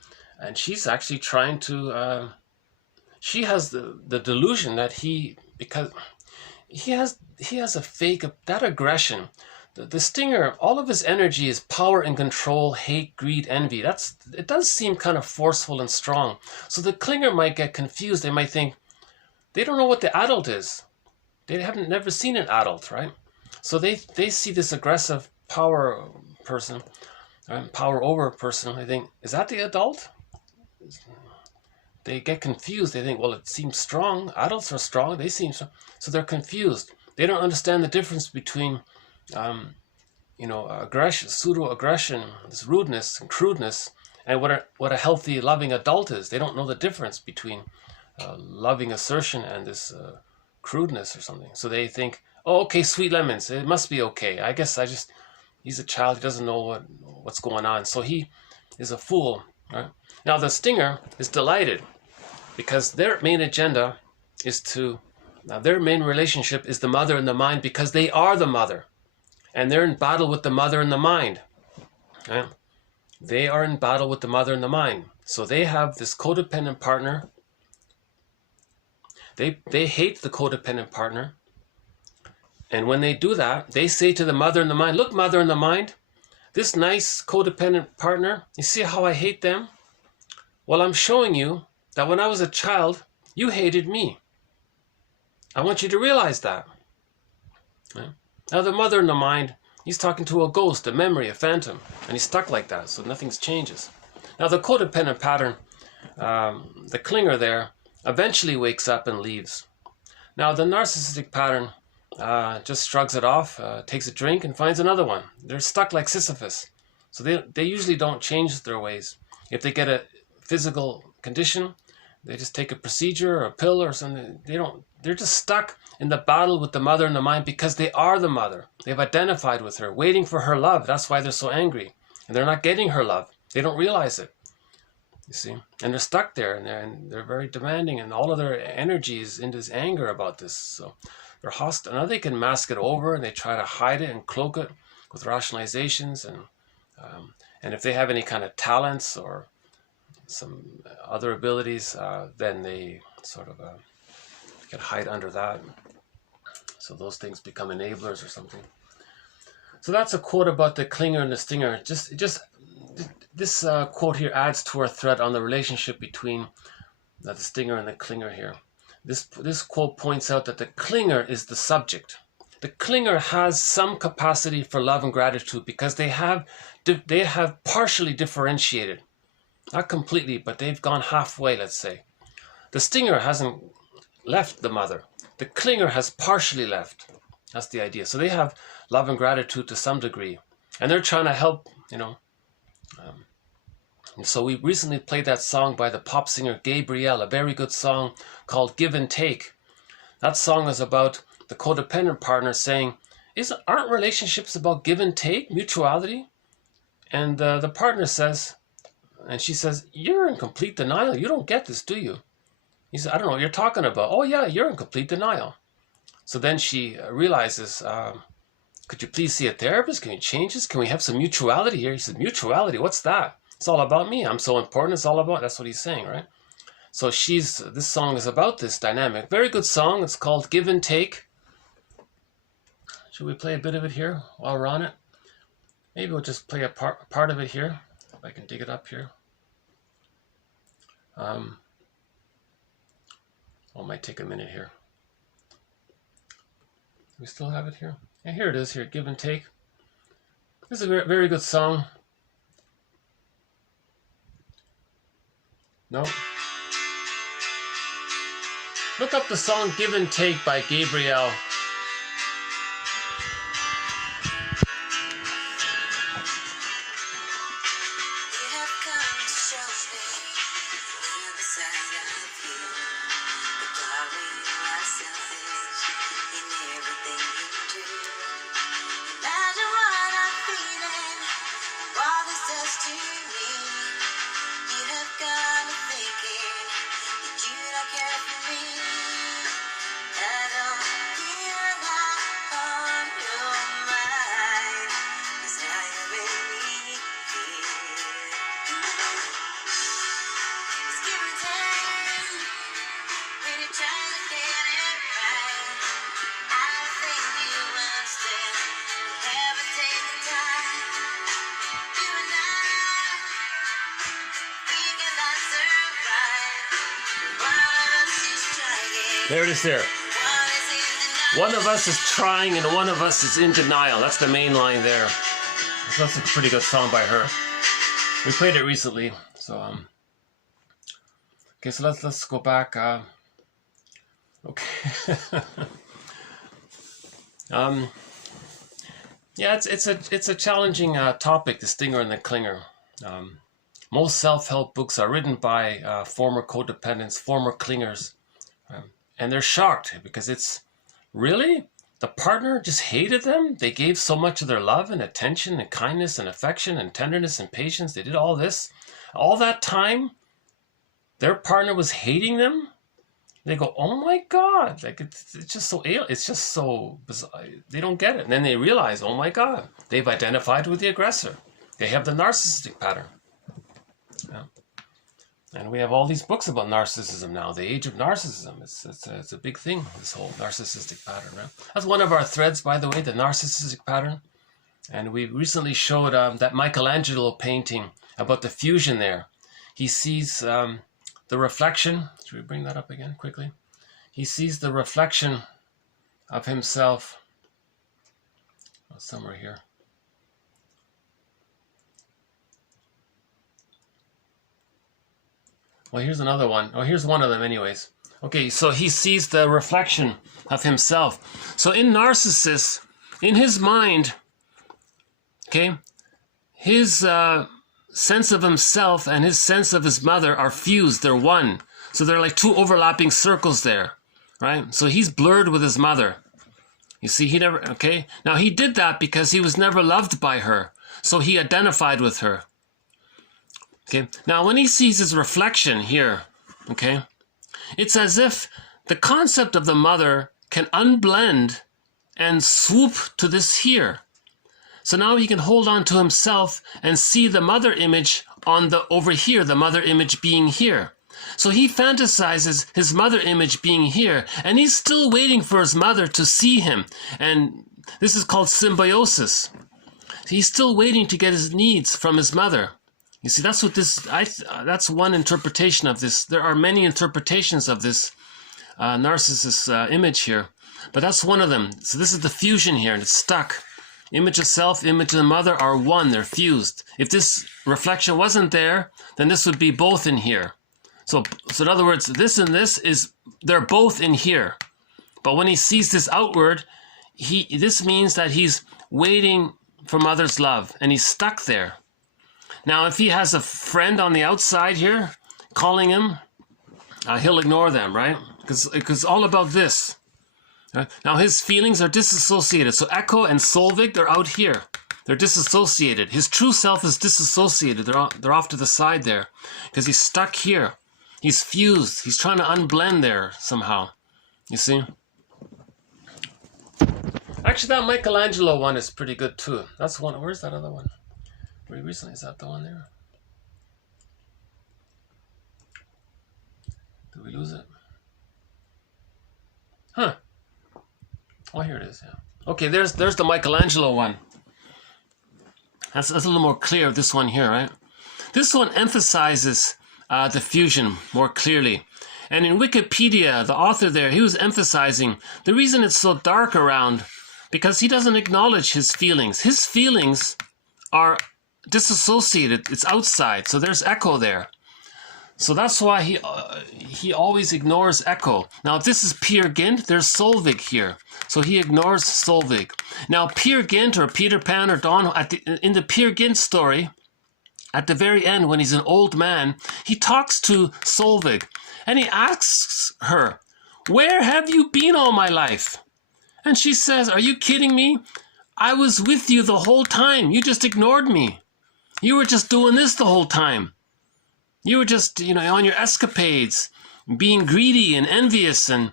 And she's actually trying to, she has the delusion that because he has a fake, that aggression. The stinger, all of his energy is power and control, hate, greed, envy. It does seem kind of forceful and strong. So the clinger might get confused. They might think, they don't know what the adult is. They haven't never seen an adult, right? So they see this aggressive power person, right? Power over person. They think, is that the adult? They get confused. They think, well, it seems strong. Adults are strong. They seem strong. So they're confused. They don't understand the difference between, aggression, pseudo-aggression, this rudeness and crudeness, and what a healthy, loving adult is. They don't know the difference between loving assertion and this crudeness or something. So they think, oh, okay, sweet lemons. It must be okay. I guess he's a child. He doesn't know what's going on. So he is a fool, right? Now the stinger is delighted because their main agenda is their main relationship is the mother and the mind, because they are the mother. And they're in battle with the mother and the mind. Right? They are in battle with the mother and the mind. So they have this codependent partner. They hate the codependent partner. And when they do that, they say to the mother and the mind, look, mother and the mind, this nice codependent partner, you see how I hate them? Well, I'm showing you that when I was a child, you hated me. I want you to realize that. Right? Now the mother in the mind, he's talking to a ghost, a memory, a phantom, and he's stuck like that, so nothing changes. Now the codependent pattern, the clinger there, eventually wakes up and leaves. Now the narcissistic pattern just shrugs it off, takes a drink and finds another one. They're stuck like Sisyphus. So they usually don't change their ways. If they get a physical condition, they just take a procedure or a pill or something. They're just stuck in the battle with the mother and the mind because they are the mother. They've identified with her, waiting for her love. That's why they're so angry. And they're not getting her love. They don't realize it. You see? And they're stuck there, and they're very demanding, and all of their energy is into this anger about this. So they're hostile. Now they can mask it over, and they try to hide it and cloak it with rationalizations. And if they have any kind of talents or some other abilities, then they sort of can hide under that. So those things become enablers or something. So that's a quote about the clinger and the stinger. This quote here adds to our thread on the relationship between the stinger and the clinger here. This quote points out that the clinger is the subject. The clinger has some capacity for love and gratitude because they have partially differentiated. Not completely, but they've gone halfway, let's say. The stinger hasn't left the mother. The clinger has partially left. That's the idea. So they have love and gratitude to some degree. And they're trying to help, so we recently played that song by the pop singer Gabrielle, a very good song called Give and Take. That song is about the codependent partner saying, aren't relationships about give and take, mutuality? And the partner says, and she says, you're in complete denial. You don't get this, do you? He said, I don't know what you're talking about. Oh yeah, you're in complete denial. So then she realizes, could you please see a therapist? Can you change this? Can we have some mutuality here? He said, mutuality, what's that? It's all about me. I'm so important. It's all about, that's what he's saying, right? So this song is about this dynamic. Very good song. It's called Give and Take. Should we play a bit of it here while we're on it? Maybe we'll just play a part of it here. If I can dig it up here. It might take a minute here. We still have it here? Yeah, here it is here, Give and Take. This is a very, very good song. No? Look up the song Give and Take by Gabriel. There it is there. One of us is trying and one of us is in denial. That's the main line there. So that's a pretty good song by her. We played it recently. So okay, so let's go back. Okay. Yeah, it's a challenging topic, the stinger and the clinger. Most self-help books are written by former codependents, former clingers. And they're shocked because it's really the partner just hated them. They gave so much of their love and attention and kindness and affection and tenderness and patience. They did all this. All that time, their partner was hating them. They go, oh my God, like it's just so alien. It's just so bizarre. They don't get it. And then they realize, oh my God, they've identified with the aggressor. They have the narcissistic pattern. Yeah. And we have all these books about narcissism now, the age of narcissism. It's a big thing, this whole narcissistic pattern. Right? That's one of our threads, by the way, the narcissistic pattern. And we recently showed that Michelangelo painting about the fusion there. He sees the reflection. Should we bring that up again quickly? He sees the reflection of himself. Oh, somewhere here. Well, here's another one. Oh, here's one of them anyways. Okay, so he sees the reflection of himself. So in Narcissus, in his mind, okay, his sense of himself and his sense of his mother are fused. They're one. So they're like two overlapping circles there, right? So he's blurred with his mother. You see, he never, okay? Now, he did that because he was never loved by her. So he identified with her. Okay, now when he sees his reflection here, okay, it's as if the concept of the mother can unblend and swoop to this here. So now he can hold on to himself and see the mother image on the over here, the mother image being here. So he fantasizes his mother image being here, and he's still waiting for his mother to see him. And this is called symbiosis. He's still waiting to get his needs from his mother. You see, that's what this, that's one interpretation of this. There are many interpretations of this narcissist image here, but that's one of them. So this is the fusion here, and it's stuck. Image of self, image of the mother are one, they're fused. If this reflection wasn't there, then this would be both in here. So in other words, this and this they're both in here. But when he sees this outward, this means that he's waiting for mother's love, and he's stuck there. Now, if he has a friend on the outside here calling him, he'll ignore them, right? Because it's all about this. Right? Now, his feelings are disassociated. So Echo and Solvig, they're out here. They're disassociated. His true self is disassociated. They're off to the side there because he's stuck here. He's fused. He's trying to unblend there somehow. You see? Actually, that Michelangelo one is pretty good too. That's one. Where's that other one? Pretty recently, is that the one there? Did we lose it? Huh. Oh, here it is. Yeah. Okay, there's the Michelangelo one. That's a little more clear, this one here, right? This one emphasizes the fusion more clearly. And in Wikipedia, the author there, he was emphasizing the reason it's so dark around, because he doesn't acknowledge his feelings. His feelings are disassociated. It's outside. So there's echo there. So that's why he always ignores echo. Now, if this is Peer Gynt, there's Solvig here. So he ignores Solvig. Now, Peer Gynt or Peter Pan or Don, in the Peer Gynt story, at the very end, when he's an old man, he talks to Solvig and he asks her, "Where have you been all my life?" And she says, "Are you kidding me? I was with you the whole time. You just ignored me. You were just doing this the whole time. You were just, on your escapades, being greedy and envious and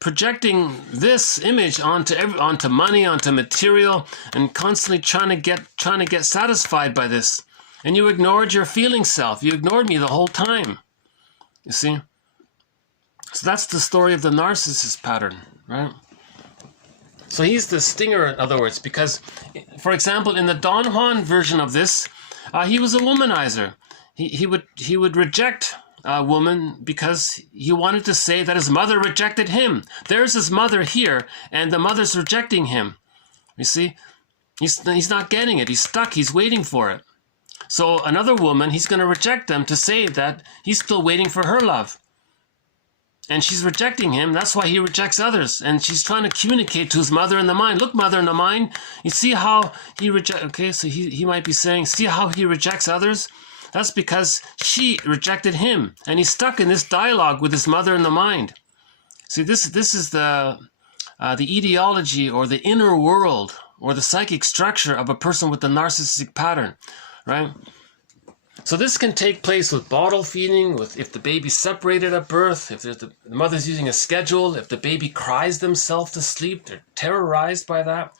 projecting this image onto money, onto material, and constantly trying to get satisfied by this. And you ignored your feeling self. You ignored me the whole time." You see? So that's the story of the narcissist pattern, right? So he's the stinger, in other words, because, for example, in the Don Juan version of this, he was a womanizer. He would reject a woman because he wanted to say that his mother rejected him. There's his mother here, and the mother's rejecting him. You see, he's not getting it. He's stuck. He's waiting for it. So another woman, he's going to reject them to say that he's still waiting for her love. And she's rejecting him. That's why he rejects others. And she's trying to communicate to his mother in the mind. Look, mother in the mind, you see how he rejects... Okay, so he might be saying, see how he rejects others? That's because she rejected him. And he's stuck in this dialogue with his mother in the mind. See, this is the etiology or the inner world or the psychic structure of a person with the narcissistic pattern, right? So this can take place with bottle feeding, if the baby's separated at birth, if the mother's using a schedule, if the baby cries themselves to sleep, they're terrorized by that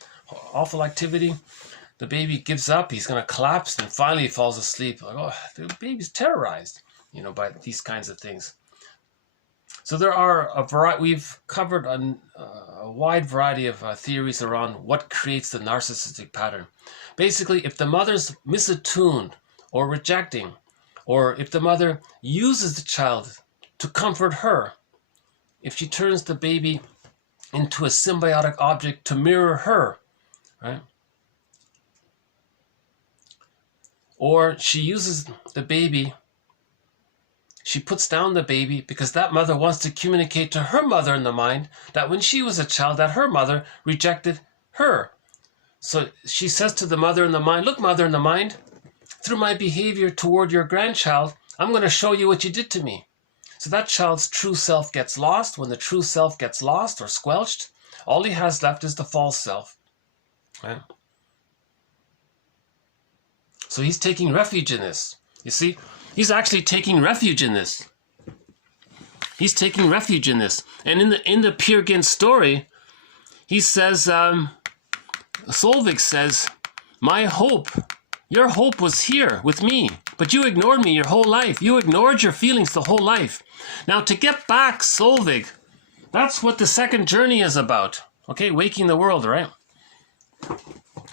awful activity. The baby gives up, he's going to collapse, and finally he falls asleep. Like, oh, the baby's terrorized, by these kinds of things. So there are a variety, we've covered a wide variety of theories around what creates the narcissistic pattern. Basically, if the mother's misattuned or rejecting, or if the mother uses the child to comfort her, if she turns the baby into a symbiotic object to mirror her, right? Or she uses the baby, she puts down the baby because that mother wants to communicate to her mother in the mind that when she was a child, that her mother rejected her. So she says to the mother in the mind, look, mother in the mind, through my behavior toward your grandchild, I'm going to show you what you did to me. So that child's true self gets lost. When the true self gets lost or squelched, all he has left is the false self. Right? So he's taking refuge in this. You see, he's actually taking refuge in this. He's taking refuge in this. And in the Peer Gynt story, he says, Solvig says, my hope, your hope was here with me, but you ignored me your whole life. You ignored your feelings the whole life. Now to get back Solvig, that's what the second journey is about. Okay, waking the world, right?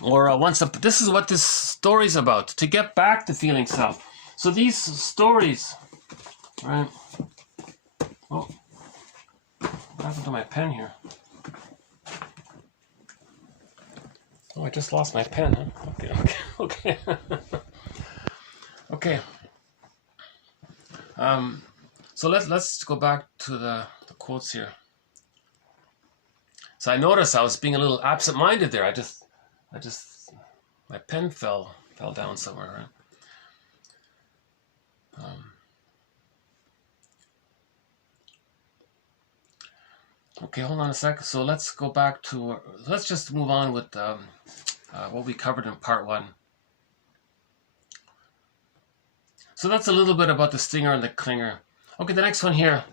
Or this is what this story's about, to get back the feeling self. So these stories, right? Oh, what happened to my pen here? Oh, I just lost my pen. Huh? Okay. Okay. So let's go back to the quotes here. So I noticed I was being a little absent-minded there. I just my pen fell down somewhere, right? Okay, hold on a second. So let's go back to, let's just move on with what we covered in part 1. So that's a little bit about the stinger and the clinger. Okay, the next one here.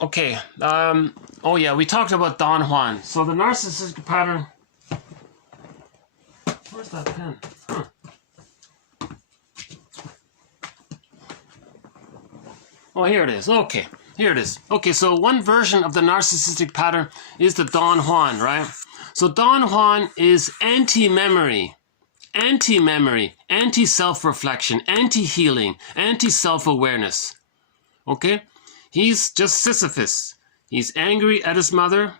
Okay, oh yeah, we talked about Don Juan. So the narcissistic pattern, where's that pen? Huh. Oh, here it is. Okay, here it is. Okay, so one version of the narcissistic pattern is the Don Juan, right? So Don Juan is anti-memory, anti-self-reflection, anti-healing, anti-self-awareness. Okay? He's just Sisyphus. He's angry at his mother.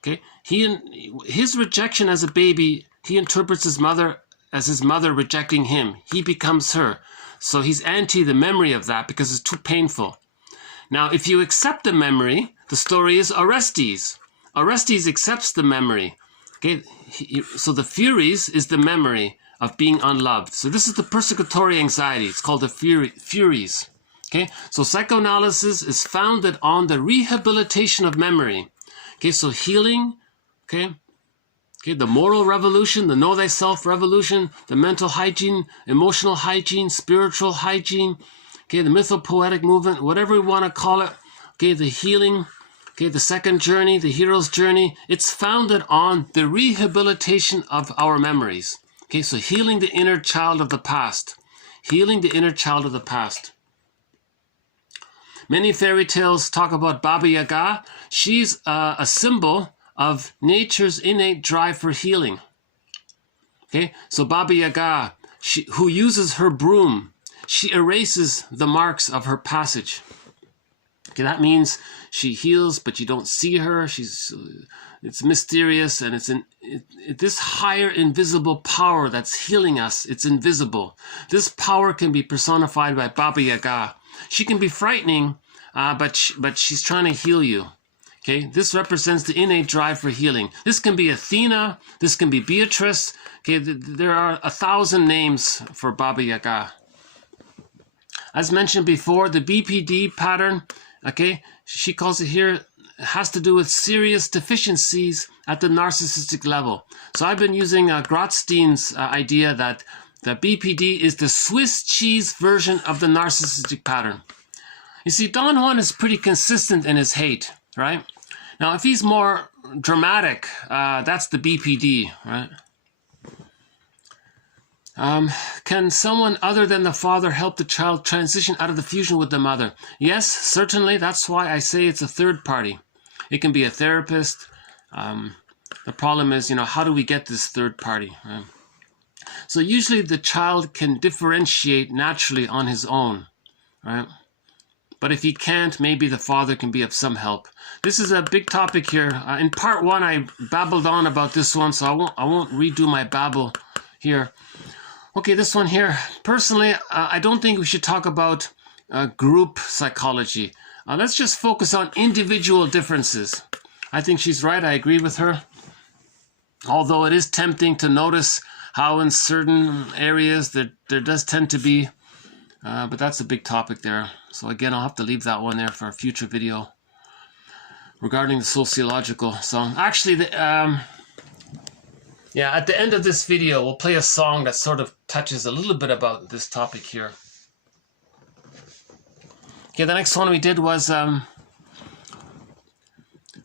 Okay? His rejection as a baby, he interprets his mother as his mother rejecting him. He becomes her. So he's anti the memory of that because it's too painful. Now, if you accept the memory, the story is Orestes. Orestes accepts the memory. Okay? So the furies is the memory of being unloved. So this is the persecutory anxiety. It's called the furies. Okay? So psychoanalysis is founded on the rehabilitation of memory. Okay, so healing, okay, the moral revolution, the know thyself revolution, the mental hygiene, emotional hygiene, spiritual hygiene, okay, the mythopoetic movement, whatever we want to call it, okay, the healing, okay, the second journey, the hero's journey, it's founded on the rehabilitation of our memories. Okay, so healing the inner child of the past, healing the inner child of the past. Many fairy tales talk about Baba Yaga. She's a symbol of nature's innate drive for healing. Okay, so Baba Yaga, who uses her broom, she erases the marks of her passage. Okay, that means she heals, but you don't see her. It's mysterious, and it's this higher invisible power that's healing us. It's invisible. This power can be personified by Baba Yaga. She can be frightening, but she's trying to heal you. Okay, this represents the innate drive for healing. This can be Athena. This can be Beatrice. Okay, there are 1,000 names for Baba Yaga. As mentioned before, the BPD pattern, okay, she calls it here, has to do with serious deficiencies at the narcissistic level. So I've been using Grotstein's idea that the BPD is the Swiss cheese version of the narcissistic pattern. You see, Don Juan is pretty consistent in his hate, right? Now, if he's more dramatic, that's the BPD, right? Can someone other than the father help the child transition out of the fusion with the mother? Yes, certainly. That's why I say it's a third party. It can be a therapist. The problem is, how do we get this third party, right? So usually the child can differentiate naturally on his own, right? But if he can't, maybe the father can be of some help. This is a big topic here. In part one, I babbled on about this one, so I won't redo my babble here. Okay, this one here. Personally, I don't think we should talk about group psychology. Let's just focus on individual differences. I think she's right. I agree with her. Although it is tempting to notice how in certain areas there does tend to be, but that's a big topic there. So again, I'll have to leave that one there for a future video regarding the sociological song. Actually, yeah, at the end of this video, we'll play a song that sort of touches a little bit about this topic here. Okay, the next one we did was,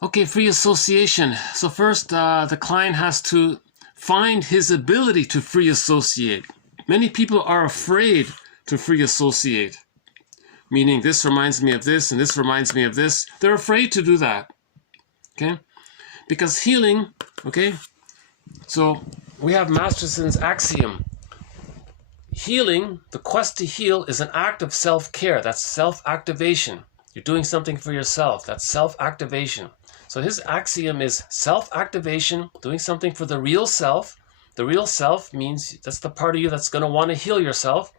okay, free association. So first, the client has to find his ability to free associate. Many people are afraid to free associate, meaning this reminds me of this and this reminds me of this. They're afraid to do that, okay? Because healing, okay? So we have Masterson's axiom. Healing, the quest to heal, is an act of self-care. That's self-activation. You're doing something for yourself. That's self-activation. So his axiom is self-activation, doing something for the real self. The real self means that's the part of you that's going to want to heal yourself.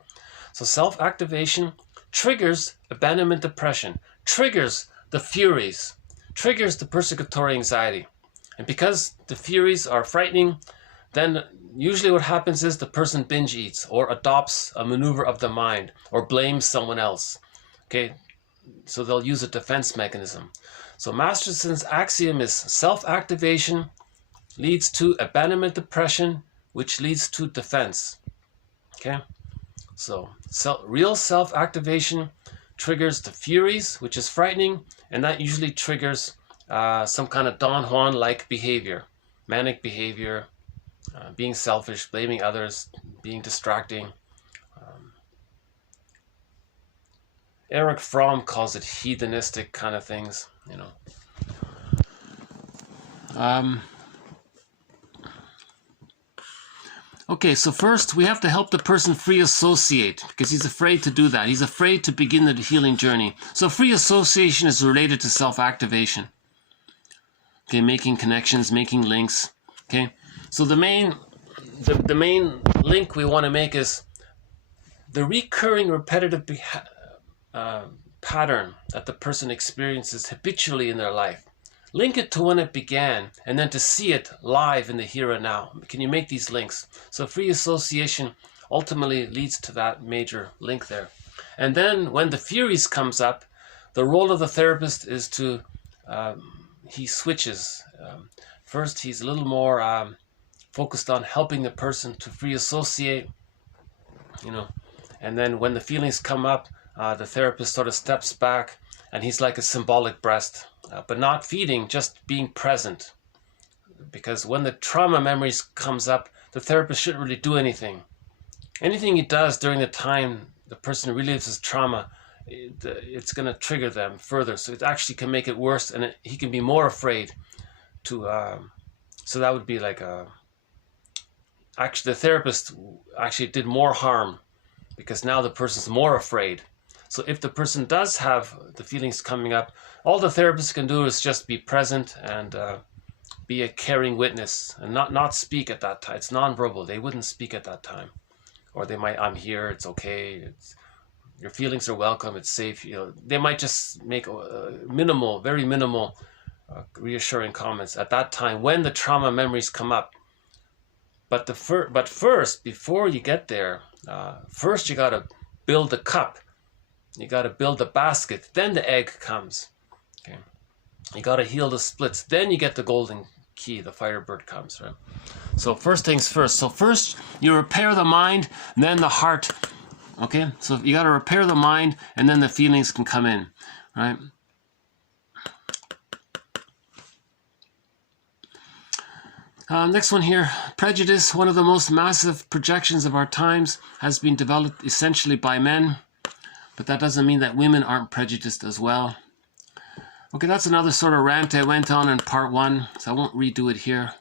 So self-activation triggers abandonment depression, triggers the furies, triggers the persecutory anxiety. And because the furies are frightening, then usually what happens is the person binge eats or adopts a maneuver of the mind or blames someone else. Okay, so they'll use a defense mechanism. So Masterson's axiom is self-activation leads to abandonment depression, which leads to defense. Okay, so real self-activation triggers the furies, which is frightening, and that usually triggers some kind of Don Juan-like behavior, manic behavior, being selfish, blaming others, being distracting. Erich Fromm calls it hedonistic kind of things, you know. Okay, so first we have to help the person free associate, because he's afraid to do that. He's afraid to begin the healing journey. So free association is related to self-activation. Okay, making connections, making links. Okay, so the main link we want to make is the recurring repetitive pattern that the person experiences habitually in their life. Link it to when it began, and then to see it live in the here and now. Can you make these links? So free association ultimately leads to that major link there. And then when the furies comes up, the role of the therapist is to, he switches. First, he's a little more focused on helping the person to free associate, you know. And then when the feelings come up, the therapist sort of steps back, and he's like a symbolic breast. But not feeding, just being present. Because when the trauma memories comes up, the therapist shouldn't really do anything. Anything he does during the time the person relives his trauma, it's going to trigger them further. So it actually can make it worse, and he can be more afraid to... so that would be like a... Actually, the therapist actually did more harm, because now the person's more afraid. So if the person does have the feelings coming up, all the therapist can do is just be present and be a caring witness, and not speak at that time. It's nonverbal. They wouldn't speak at that time. Or they might, I'm here, it's okay, your feelings are welcome, it's safe. You know, they might just make minimal, very minimal reassuring comments at that time when the trauma memories come up. But first, before you get there, first you got to build the cup. You got to build the basket, then the egg comes. Okay, you got to heal the splits, then you get the golden key, the firebird comes, right? So first things first. So first you repair the mind, and then the heart. Okay, so you got to repair the mind, and then the feelings can come in, right? Next one here, prejudice, one of the most massive projections of our times, has been developed essentially by men. But that doesn't mean that women aren't prejudiced as well. Okay, that's another sort of rant I went on in part 1, so I won't redo it here.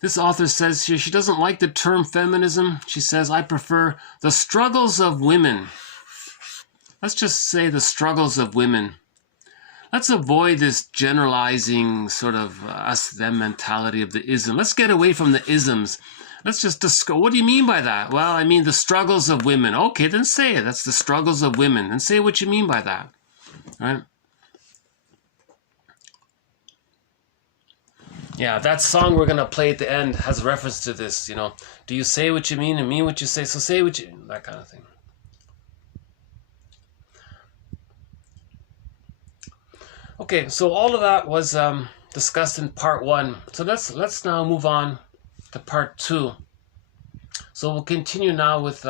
This author says here she doesn't like the term feminism. She says, I prefer the struggles of women. Let's just say the struggles of women. Let's avoid this generalizing sort of us-them mentality of the ism. Let's get away from the isms. Let's just discuss, what do you mean by that? Well, I mean the struggles of women. Okay, then say it. That's the struggles of women. And say what you mean by that. Right? Yeah, that song we're going to play at the end has reference to this, you know. Do you say what you mean and mean what you say? So say what you... that kind of thing. Okay, so all of that was discussed in part 1. So let's now move on to part 2. So we'll continue now with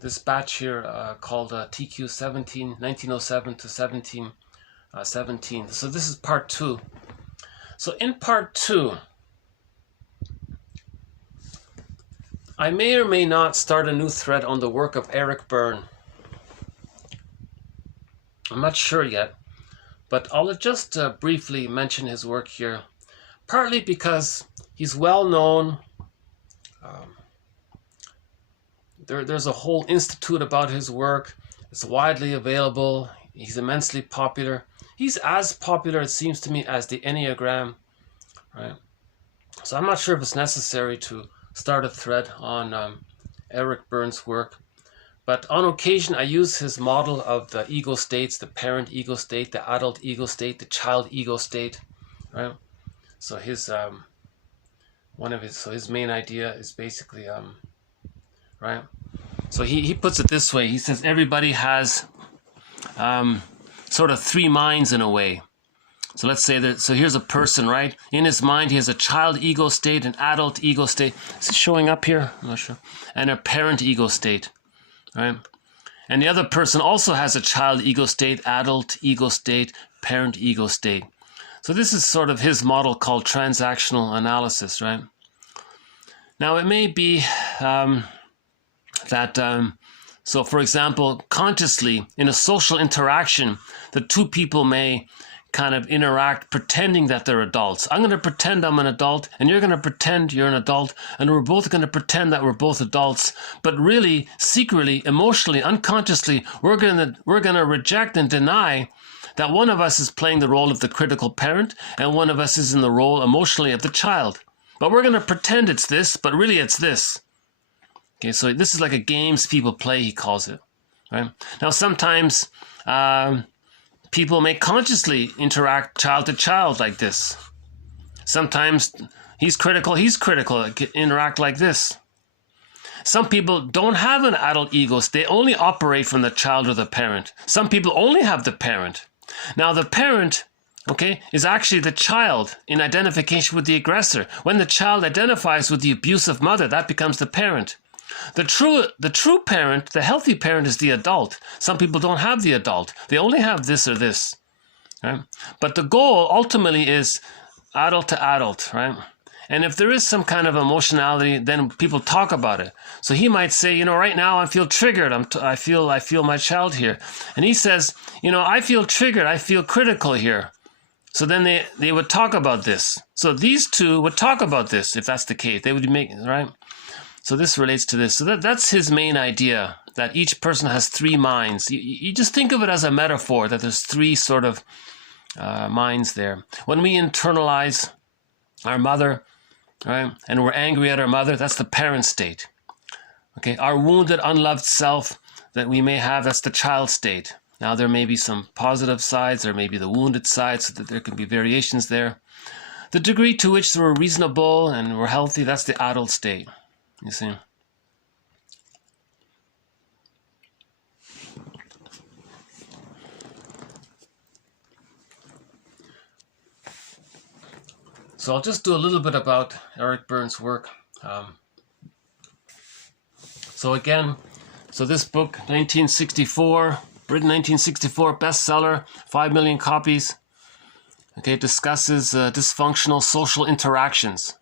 this batch here called TQ 1907 to 1717. So this is part 2. So in part 2, I may or may not start a new thread on the work of Eric Berne. I'm not sure yet, but I'll just briefly mention his work here. Partly because he's well known. There's a whole institute about his work. It's widely available. He's immensely popular. He's as popular, it seems to me, as the Enneagram. Right? So I'm not sure if it's necessary to start a thread on Eric Berne's work. But on occasion, I use his model of the ego states, the parent ego state, the adult ego state, the child ego state. Right? So his his main idea is basically right. So he puts it this way. He says everybody has sort of 3 minds in a way. So let's say that. So here's a person, right? In his mind, he has a child ego state, an adult ego state. Is it showing up here? I'm not sure. And a parent ego state, right? And the other person also has a child ego state, adult ego state, parent ego state. So this is sort of his model called transactional analysis, right? Now it may be that, so for example, consciously in a social interaction, the two people may kind of interact pretending that they're adults. I'm going to pretend I'm an adult and you're going to pretend you're an adult, and we're both going to pretend that we're both adults, but really secretly, emotionally, unconsciously, we're going to reject and deny that one of us is playing the role of the critical parent and one of us is in the role emotionally of the child. But we're going to pretend it's this, but really it's this. Okay, so this is like a games people play, he calls it. Right? Now sometimes people may consciously interact child to child like this. Sometimes he's critical, interact like this. Some people don't have an adult ego. They only operate from the child or the parent. Some people only have the parent. Now the parent, okay, is actually the child in identification with the aggressor. When the child identifies with the abusive mother, that becomes the parent. The true parent, the healthy parent, is the adult. Some people don't have the adult. They only have this or this. Right? But the goal ultimately is adult to adult, right? And if there is some kind of emotionality, then people talk about it. So he might say, you know, right now I feel triggered. I feel my child here. And he says, you know, I feel triggered. I feel critical here. So then they would talk about this. So these two would talk about this, if that's the case. They would make, right? So this relates to this. So that's his main idea, that each person has three minds. You just think of it as a metaphor, that there's three sort of minds there. When we internalize our mother, right, and we're angry at our mother, that's the parent state. Okay, our wounded, unloved self that we may have, that's the child state. Now there may be some positive sides, there may be the wounded side, so that there can be variations there. The degree to which we're reasonable and we're healthy, that's the adult state. You see? So I'll just do a little bit about Eric Berne's work. So again, this book, 1964, written 1964, bestseller, 5 million copies. Okay, it discusses dysfunctional social interactions.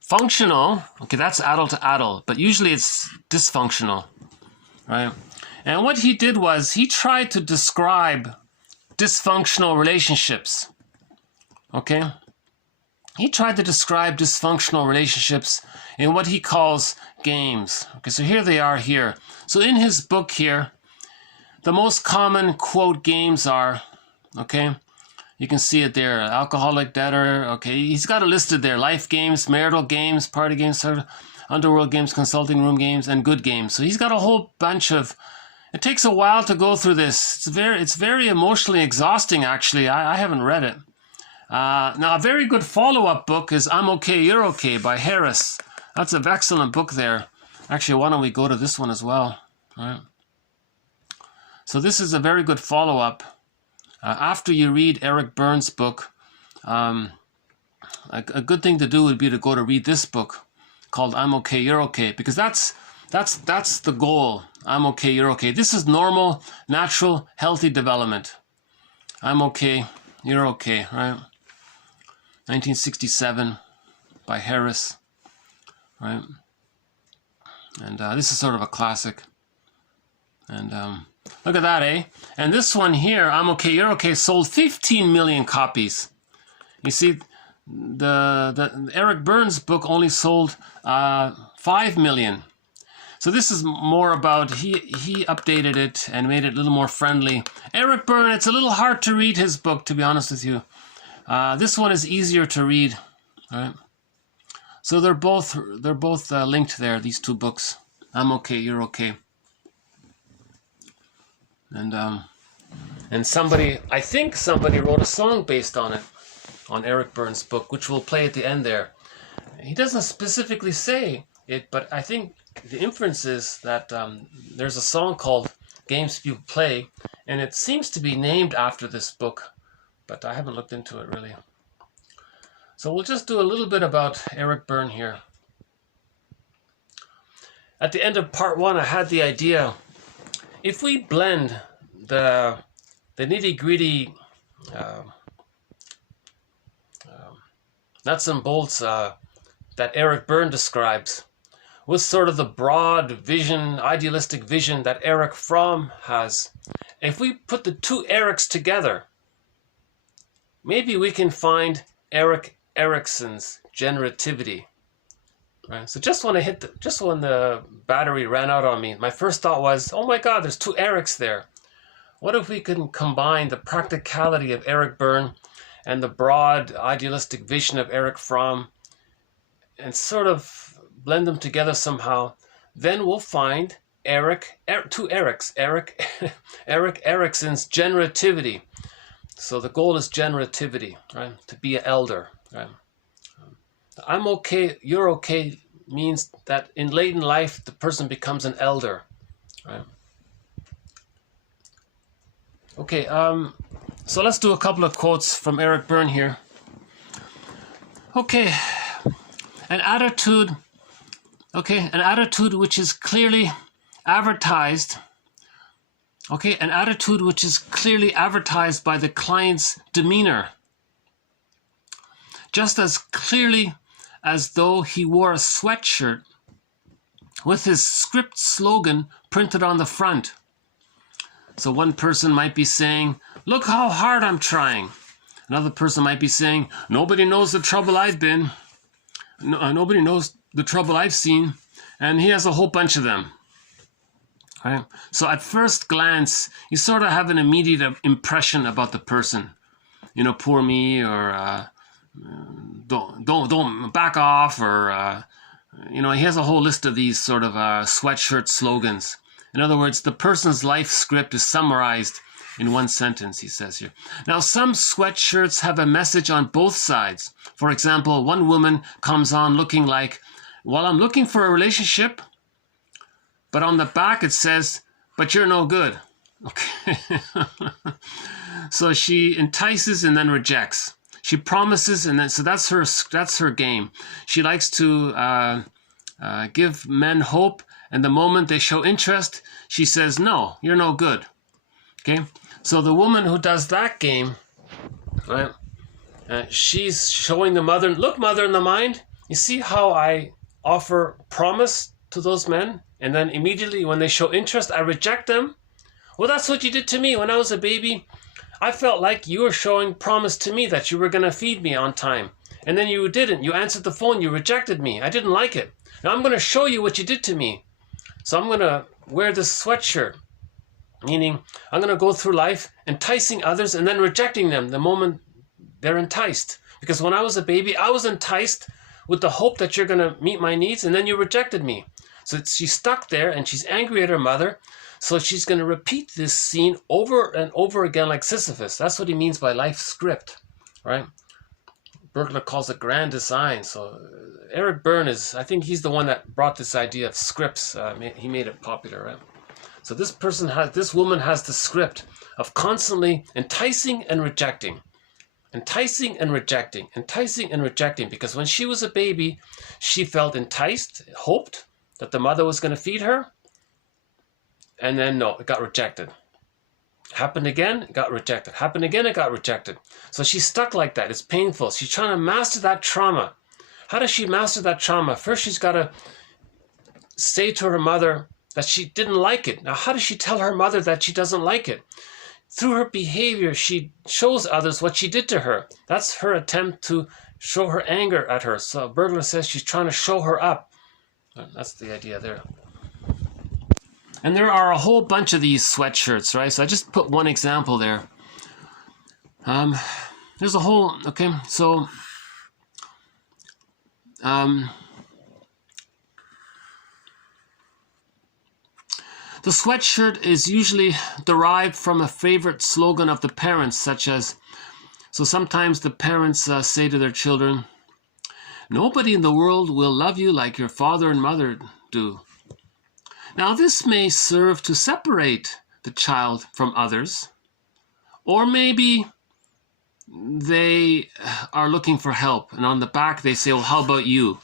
Functional, okay, that's adult to adult, but usually it's dysfunctional, right? And what he did was he tried to describe dysfunctional relationships, okay? He tried to describe dysfunctional relationships in what he calls games. Okay, so here they are here. So in his book here, the most common, quote, games are, okay, you can see it there, alcoholic debtor, okay, he's got it listed there, life games, marital games, party games, underworld games, consulting room games, and good games. So he's got a whole bunch of, it takes a while to go through this. It's very emotionally exhausting, actually. I haven't read it. Now, a very good follow-up book is I'm Okay, You're Okay by Harris. That's an excellent book there. Actually, why don't we go to this one as well? All right. So this is a very good follow-up. After you read Eric Berne's book, a good thing to do would be to go to read this book called I'm Okay, You're Okay, because that's the goal. I'm okay, you're okay. This is normal, natural, healthy development. I'm okay, you're okay, right? 1967 by Harris, right? And this is sort of a classic. And look at that, eh? And this one here, I'm Okay, You're Okay, sold 15 million copies. You see, the Eric Berne's book only sold 5 million. So this is more about, he updated it and made it a little more friendly. Eric Berne, it's a little hard to read his book, to be honest with you. This one is easier to read, right? So they're both linked there, these two books. I'm Okay, You're Okay. And somebody, I think somebody wrote a song based on it, on Eric Berne's book, which we'll play at the end there. He doesn't specifically say it, but I think the inference is that there's a song called Games People Play, and it seems to be named after this book, but I haven't looked into it really. So we'll just do a little bit about Eric Berne here. At the end of part one, I had the idea, if we blend the nitty-gritty nuts and bolts that Eric Berne describes with sort of the broad vision, idealistic vision that Erich Fromm has. If we put the two Erics together, maybe we can find Erik Erikson's generativity. Right? So just when the battery ran out on me, my first thought was, oh my God, there's two Erics there. What if we can combine the practicality of Eric Berne and the broad idealistic vision of Erich Fromm and sort of blend them together somehow? Then we'll find two Erics, Erik Erikson's generativity. So the goal is generativity, right? To be an elder, right? I'm okay, you're okay means that in late in life, the person becomes an elder, right? Okay, so let's do a couple of quotes from Eric Berne here. Okay, an attitude which is clearly advertised, an attitude which is clearly advertised by the client's demeanor, just as clearly as though he wore a sweatshirt with his script slogan printed on the front. So one person might be saying, look how hard I'm trying. Another person might be saying, nobody knows the trouble I've been. Nobody knows the trouble I've seen. And he has a whole bunch of them. Right? So at first glance, you sort of have an immediate impression about the person. You know, poor me, or don't back off, or he has a whole list of these sort of sweatshirt slogans. In other words, the person's life script is summarized in one sentence, he says here. Now, some sweatshirts have a message on both sides. For example, one woman comes on looking like, well, I'm looking for a relationship, but on the back it says, but you're no good. Okay. So she entices and then rejects. She promises, and then so that's her game. She likes to give men hope, and the moment they show interest, she says, no, you're no good. Okay? So the woman who does that game, right, she's showing the mother, look, mother in the mind, you see how I offer promise to those men, and then immediately when they show interest, I reject them? Well, that's what you did to me when I was a baby. I felt like you were showing promise to me that you were going to feed me on time. And then you didn't. You answered the phone. You rejected me. I didn't like it. Now I'm going to show you what you did to me. So I'm going to wear this sweatshirt, meaning I'm going to go through life enticing others and then rejecting them the moment they're enticed. Because when I was a baby, I was enticed with the hope that you're going to meet my needs, and then you rejected me. So she's stuck there, and she's angry at her mother. So she's going to repeat this scene over and over again like Sisyphus. That's what he means by life script, right? Bergler calls it grand design. So Eric Berne I think he's the one that brought this idea of scripts. He made it popular, right? So this woman has the script of constantly enticing and rejecting. Enticing and rejecting. Enticing and rejecting. Because when she was a baby, she felt enticed, hoped that the mother was going to feed her. And then, no, it got rejected. Happened again, it got rejected. Happened again, it got rejected. So she's stuck like that. It's painful. She's trying to master that trauma. How does she master that trauma? First, she's got to say to her mother that she didn't like it. Now, how does she tell her mother that she doesn't like it? Through her behavior, she shows others what she did to her. That's her attempt to show her anger at her. So Bergler says she's trying to show her up. That's the idea there. And there are a whole bunch of these sweatshirts, right? So I just put one example there. There's a whole, okay, so the sweatshirt is usually derived from a favorite slogan of the parents, such as, so sometimes the parents say to their children, nobody in the world will love you like your father and mother do. Now, this may serve to separate the child from others, or maybe they are looking for help, and on the back they say, well, how about you?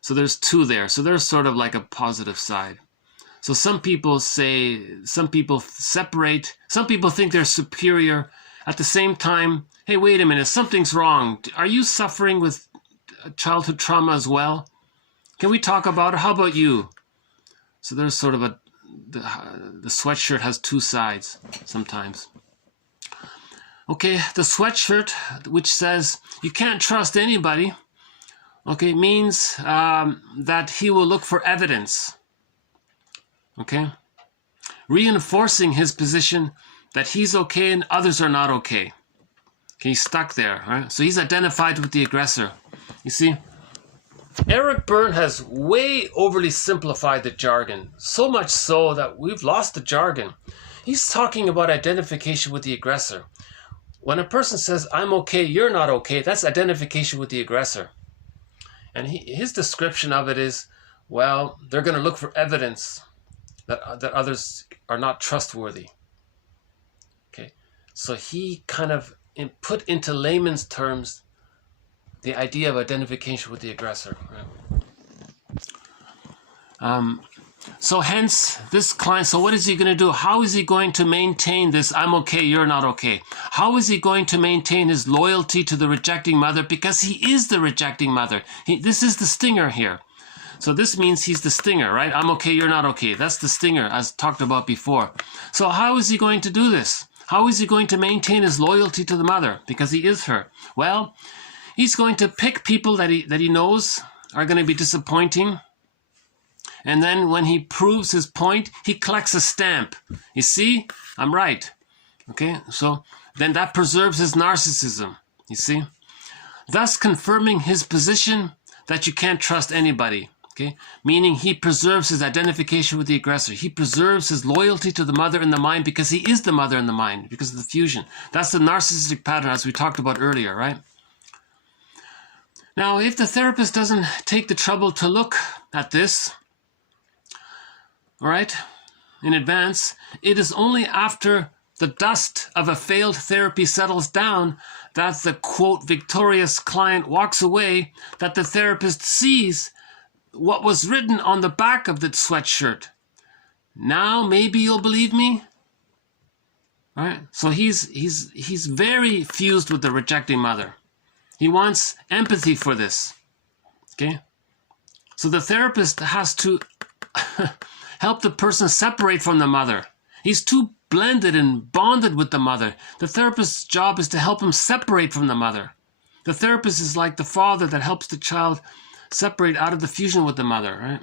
So there's two there. So there's sort of like a positive side. So some people separate, some people think they're superior. At the same time, hey, wait a minute, something's wrong. Are you suffering with childhood trauma as well? Can we talk about it? How about you? So there's sort of the sweatshirt has two sides sometimes. Okay, the sweatshirt, which says you can't trust anybody, okay, means that he will look for evidence. Okay, reinforcing his position that he's okay and others are not okay. Okay, he's stuck there, right? So he's identified with the aggressor. You see, Eric Berne has way overly simplified the jargon, so much so that we've lost the jargon. He's talking about identification with the aggressor. When a person says, I'm okay, you're not okay, that's identification with the aggressor. And his description of it is, well, they're going to look for evidence that others are not trustworthy. Okay, so he kind of put into layman's terms the idea of identification with the aggressor. Right? So hence, this client, so what is he going to do? How is he going to maintain this, I'm okay, you're not okay? How is he going to maintain his loyalty to the rejecting mother? Because he is the rejecting mother. This is the stinger here. So this means he's the stinger, right? I'm okay, you're not okay. That's the stinger, as talked about before. So how is he going to do this? How is he going to maintain his loyalty to the mother? Because he is her. Well, he's going to pick people that he knows are going to be disappointing. And then when he proves his point, he collects a stamp. You see, I'm right. Okay, so then that preserves his narcissism. You see, thus confirming his position that you can't trust anybody. Okay, meaning he preserves his identification with the aggressor. He preserves his loyalty to the mother in the mind because he is the mother in the mind, because of the fusion. That's the narcissistic pattern, as we talked about earlier, right? Now, if the therapist doesn't take the trouble to look at this, all right, in advance, it is only after the dust of a failed therapy settles down that the, quote, victorious client walks away, that the therapist sees what was written on the back of the sweatshirt. Now maybe you'll believe me. All right? So he's very fused with the rejecting mother. He wants empathy for this. Okay? So the therapist has to help the person separate from the mother. He's too blended and bonded with the mother. The therapist's job is to help him separate from the mother. The therapist is like the father that helps the child separate out of the fusion with the mother, right?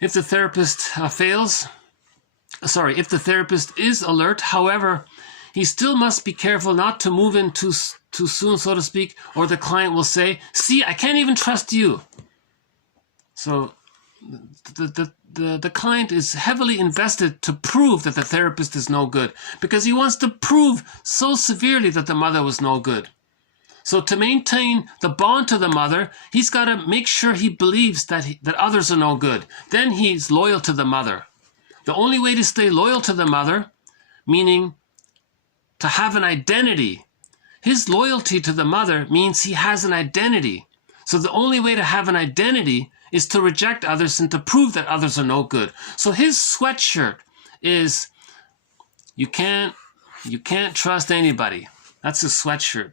If the therapist if the therapist is alert, however, he still must be careful not to move in too soon, so to speak, or the client will say, see, I can't even trust you. So the client is heavily invested to prove that the therapist is no good, because he wants to prove so severely that the mother was no good. So to maintain the bond to the mother, he's got to make sure he believes that others are no good. Then he's loyal to the mother. The only way to stay loyal to the mother, meaning to have an identity, his loyalty to the mother means he has an identity. So the only way to have an identity is to reject others and to prove that others are no good. So his sweatshirt is, you can't trust anybody. That's his sweatshirt.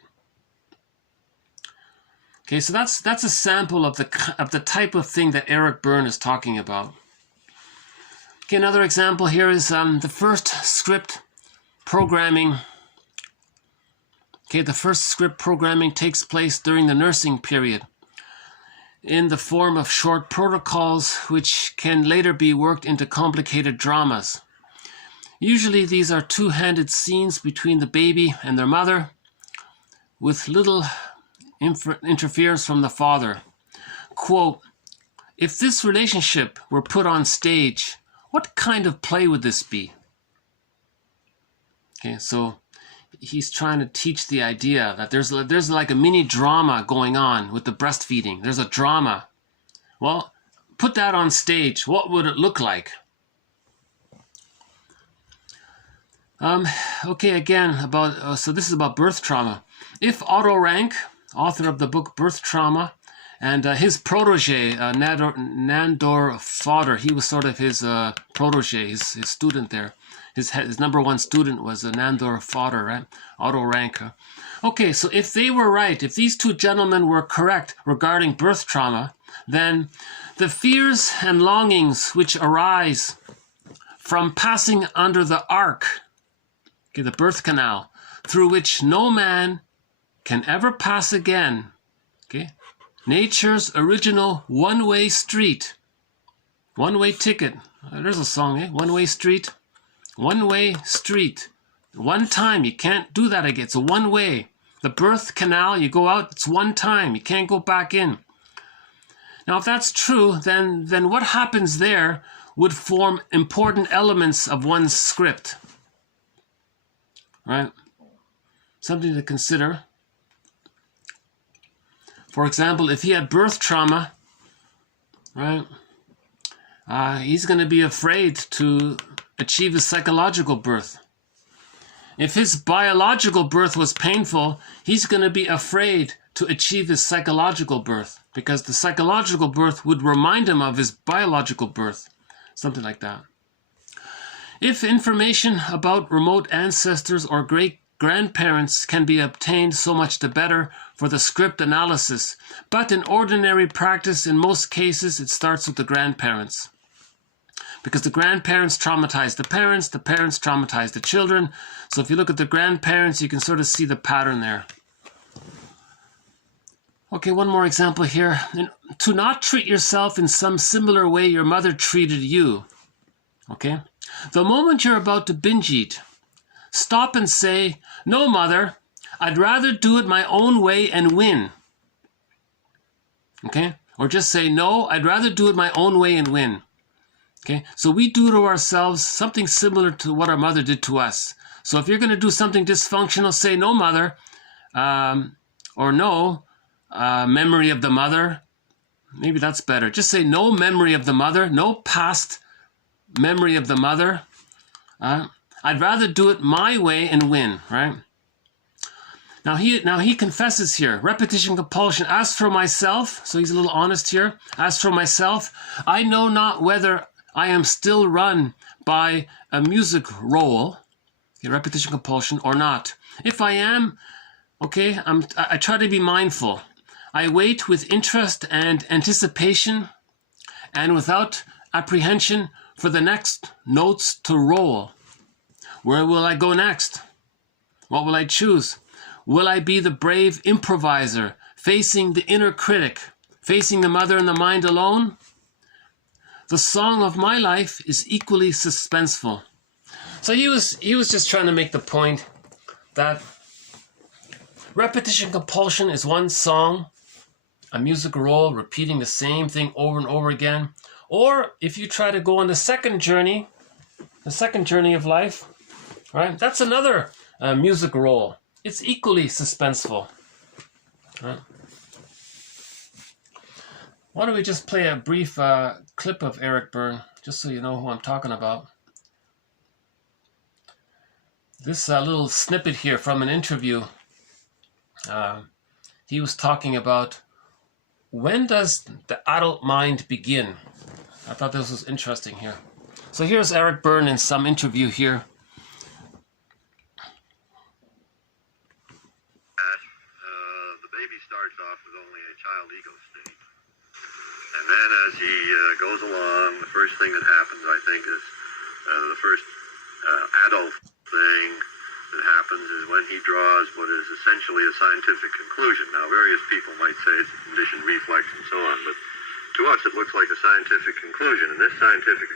Okay, so that's a sample of the type of thing that Eric Berne is talking about. Okay, another example here is the first script programming. Okay, the first script programming takes place during the nursing period in the form of short protocols which can later be worked into complicated dramas. Usually these are two-handed scenes between the baby and their mother with little interference from the father. Quote, if this relationship were put on stage, what kind of play would this be? Okay, so he's trying to teach the idea that there's like a mini drama going on with the breastfeeding. There's a drama. Well, put that on stage. What would it look like? Okay, again, so this is about birth trauma. If Otto Rank, author of the book Birth Trauma, and his protege, Nandor Fodder, he was sort of his protege, his student there. His number one student was Nandor Fodder, right? Otto Rank. Okay, so if they were right, if these two gentlemen were correct regarding birth trauma, then the fears and longings which arise from passing under the arc, okay, the birth canal, through which no man can ever pass again, okay, nature's original one-way street, one-way ticket, there's a song, eh? One-way street, one-way street, one time, you can't do that again, it's a one-way. The birth canal, you go out, it's one time, you can't go back in. Now, if that's true, then what happens there would form important elements of one's script, right? Something to consider. For example, if he had birth trauma, right, he's going to be afraid to achieve his psychological birth. If his biological birth was painful, he's going to be afraid to achieve his psychological birth, because the psychological birth would remind him of his biological birth, something like that. If information about remote ancestors or great-grandparents can be obtained, so much the better for the script analysis, but in ordinary practice, in most cases, it starts with the grandparents. Because the grandparents traumatize the parents traumatize the children. So if you look at the grandparents, you can sort of see the pattern there. Okay, one more example here. To not treat yourself in some similar way your mother treated you. Okay? The moment you're about to binge eat, stop and say, "No, mother, I'd rather do it my own way and win." Okay? Or just say, "No, I'd rather do it my own way and win." Okay, so we do to ourselves something similar to what our mother did to us. So if you're going to do something dysfunctional, say, "No, mother," or "No, memory of the mother." Maybe that's better. Just say, "No memory of the mother," no past memory of the mother. I'd rather do it my way and win, right? Now he confesses here. Repetition compulsion. As for myself, so he's a little honest here. As for myself, I know not whether I am still run by a music roll, okay, repetition compulsion, or not. If I am, okay, I try to be mindful. I wait with interest and anticipation and without apprehension for the next notes to roll. Where will I go next? What will I choose? Will I be the brave improviser, facing the inner critic, facing the mother and the mind alone? The song of my life is equally suspenseful. So he was just trying to make the point that repetition compulsion is one song, a music roll, repeating the same thing over and over again. Or if you try to go on the second journey of life, right? That's another music roll. It's equally suspenseful. Right? Why don't we just play a brief clip of Eric Berne, just so you know who I'm talking about. This little snippet here from an interview, he was talking about, when does the adult mind begin? I thought this was interesting here. So here's Eric Berne in some interview here. The baby starts off with only a child ego state. And then as he goes along, the first thing that happens, I think, is the first adult thing that happens is when he draws what is essentially a scientific conclusion. Now, various people might say it's a conditioned reflex and so on, but to us it looks like a scientific conclusion. And this scientific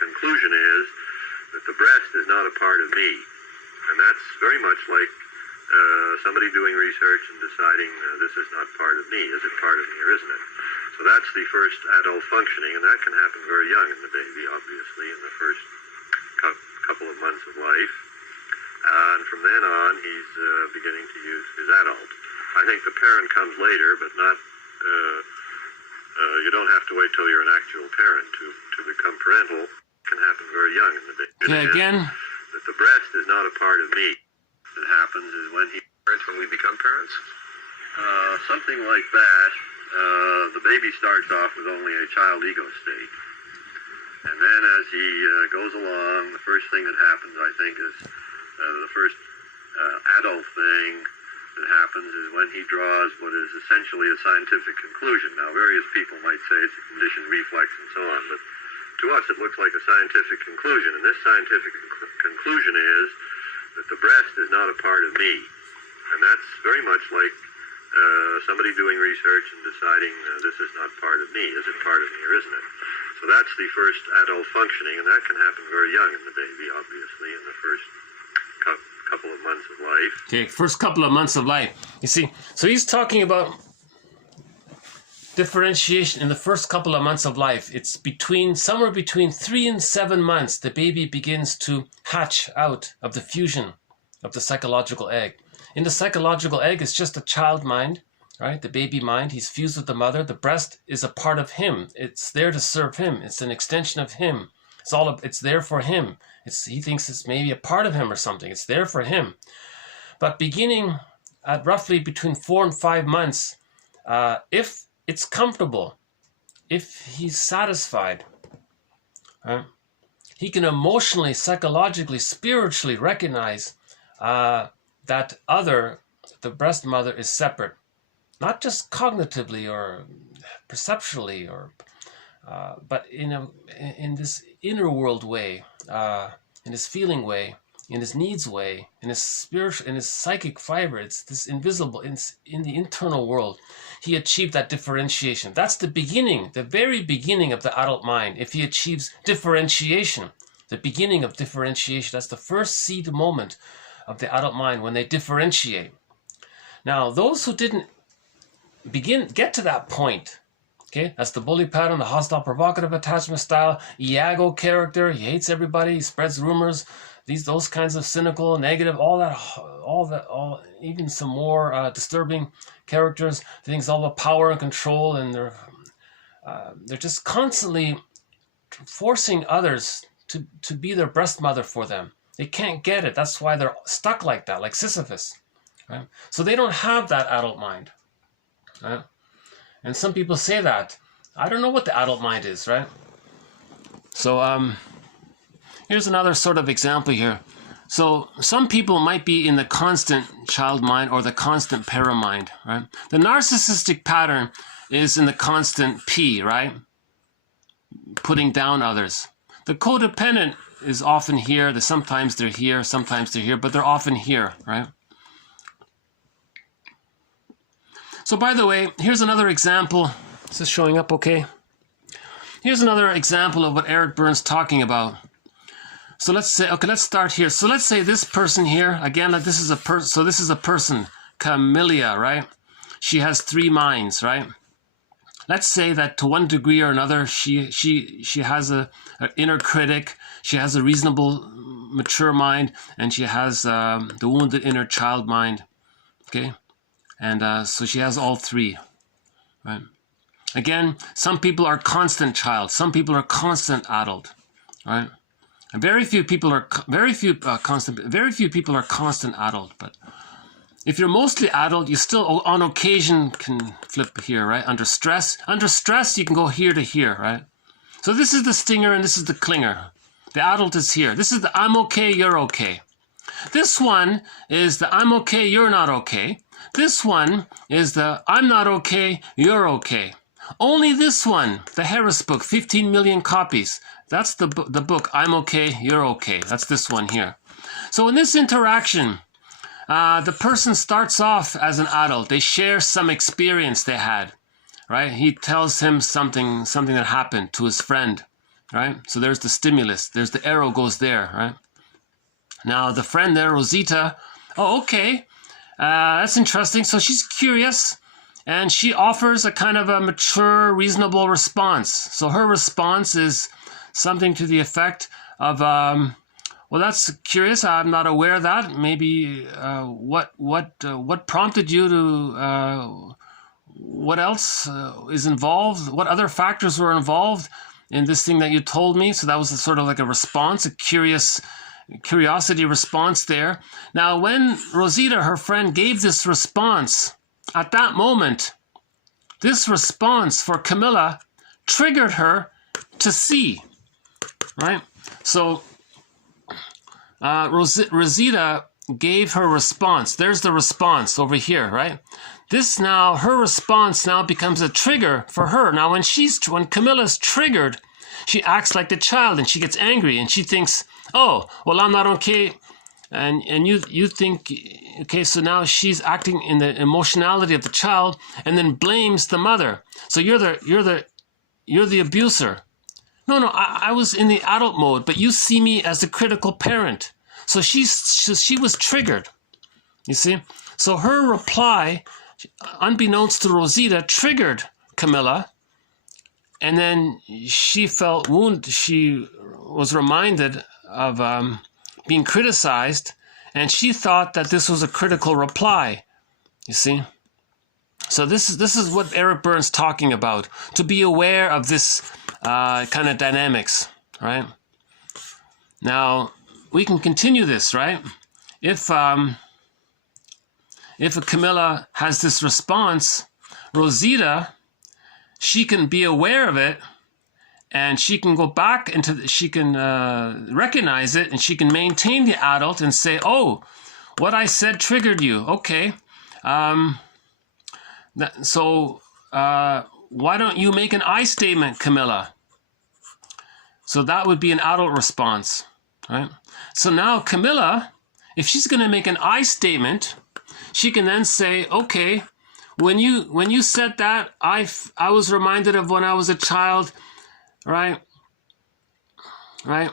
conclusion is that the breast is not a part of me. And that's very much like somebody doing research and deciding this is not part of me. Is it part of me or isn't it? So that's the first adult functioning, and that can happen very young in the baby, obviously, in the first couple of months of life. And from then on, he's beginning to use his adult. I think the parent comes later, but not. You don't have to wait till you're an actual parent to become parental. It can happen very young in the baby. Okay, again. That the breast is not a part of me. That happens is when we become parents. Something like that. The baby starts off with only a child ego state. And then as he goes along, the first thing that happens, I think, is the first adult thing that happens is when he draws what is essentially a scientific conclusion. Now, various people might say it's a conditioned reflex and so on, but to us it looks like a scientific conclusion, and this scientific conclusion is that the breast is not a part of me. And that's very much like somebody doing research and deciding this is not part of me. Is it part of me or isn't it? So that's the first adult functioning, and that can happen very young in the baby, obviously, in the first couple of months of life. Okay, first couple of months of life. You see, so he's talking about differentiation in the first couple of months of life. It's somewhere between 3 and 7 months the baby begins to hatch out of the fusion of the psychological egg. In the psychological egg, it's just a child mind, right? The baby mind. He's fused with the mother. The breast is a part of him. It's there to serve him. It's an extension of him. It's there for him. He thinks it's maybe a part of him or something. It's there for him. But beginning at roughly between 4 and 5 months, if it's comfortable, if he's satisfied, right, he can emotionally, psychologically, spiritually recognize that the breast mother is separate, not just cognitively or perceptually, but in this inner world way, in his feeling way, in his needs way, in his spiritual, in his psychic fiber. It's this invisible, in the internal world. He achieved that differentiation. That's the beginning, the very beginning of the adult mind. If he achieves differentiation, the beginning of differentiation, that's the first seed moment of the adult mind when they differentiate. Now, those who didn't get to that point, okay, that's the bully pattern, the hostile provocative attachment style, Iago character, he hates everybody, he spreads rumors, those kinds of cynical, negative, all even some more disturbing characters, things all about power and control, and they're just constantly forcing others to be their breast mother for them. They can't get it. That's why they're stuck like that, like Sisyphus. Right? So they don't have that adult mind. Right? And some people say that. I don't know what the adult mind is, right? So here's another sort of example here. So some people might be in the constant child mind or the constant para mind, right? The narcissistic pattern is in the constant P, right? Putting down others. The codependent is often here. Sometimes they're here, but they're often here, right? So by the way, here's another example. Is this showing up okay? Here's another example of what Eric Berne's talking about. So let's say, okay, let's start here. So let's say this person here, again, this is a person. So this is a person, Camellia, right? She has 3 minds, right? Let's say that to one degree or another, she has an inner critic, she has a reasonable, mature mind, and she has the wounded inner child mind, okay? And so she has all 3, right? Again, some people are constant child, some people are constant adult, right? And very few people are constant adult. But if you're mostly adult, you still on occasion can flip here, right? Under stress, you can go here to here, right? So this is the stinger and this is the clinger. The adult is here. This is the I'm okay, you're okay. This one is the I'm okay, you're not okay. This one is the I'm not okay, you're okay. Only this one, the Harris book, 15 million copies. That's the book, I'm okay, you're okay. That's this one here. So in this interaction, the person starts off as an adult. They share some experience they had, right? He tells him something that happened to his friend, right? So there's the stimulus. There's the arrow goes there, right? Now the friend there, Rosita, oh, okay, that's interesting. So she's curious, and she offers a kind of a mature, reasonable response. So her response is something to the effect of, well, that's curious. I'm not aware of that. Maybe what prompted you to? What else is involved? What other factors were involved in this thing that you told me? So that was sort of like a response, a curiosity response there. Now, when Rosita, her friend, gave this response, at that moment, this response for Camilla triggered her to see, right? So Rosita gave her response. There's the response over here, right? This now, her response now becomes a trigger for her. Now, when Camilla's triggered, she acts like the child and she gets angry and she thinks, oh, well, I'm not okay. And you think, okay, so now she's acting in the emotionality of the child and then blames the mother. So you're the abuser. No, I was in the adult mode, but you see me as the critical parent. So she was triggered, you see? So her reply, unbeknownst to Rosita, triggered Camilla, and then she felt wounded. She was reminded of being criticized, and she thought that this was a critical reply, you see? So this is what Eric Berne's talking about, to be aware of this kind of dynamics, right? Now, we can continue this, right? If a Camilla has this response, Rosita, she can be aware of it, and she can go back into, she can recognize it, and she can maintain the adult and say, oh, what I said triggered you. Okay. So why don't you make an I statement, Camilla? So that would be an adult response, right? So now Camilla, if she's going to make an I statement, she can then say, okay, when you said that, I was reminded of when I was a child, right? I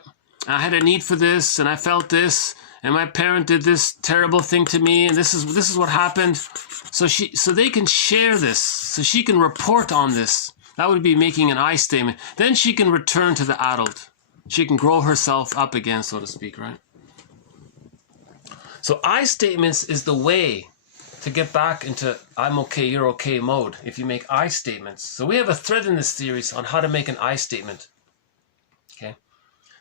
had a need for this, and I felt this, and my parent did this terrible thing to me, and this is what happened. So they can share this, so she can report on this. That would be making an I statement. Then she can return to the adult. She can grow herself up again, so to speak, right? So I statements is the way to get back into I'm okay, you're okay mode if you make I statements. So we have a thread in this series on how to make an I statement. Okay.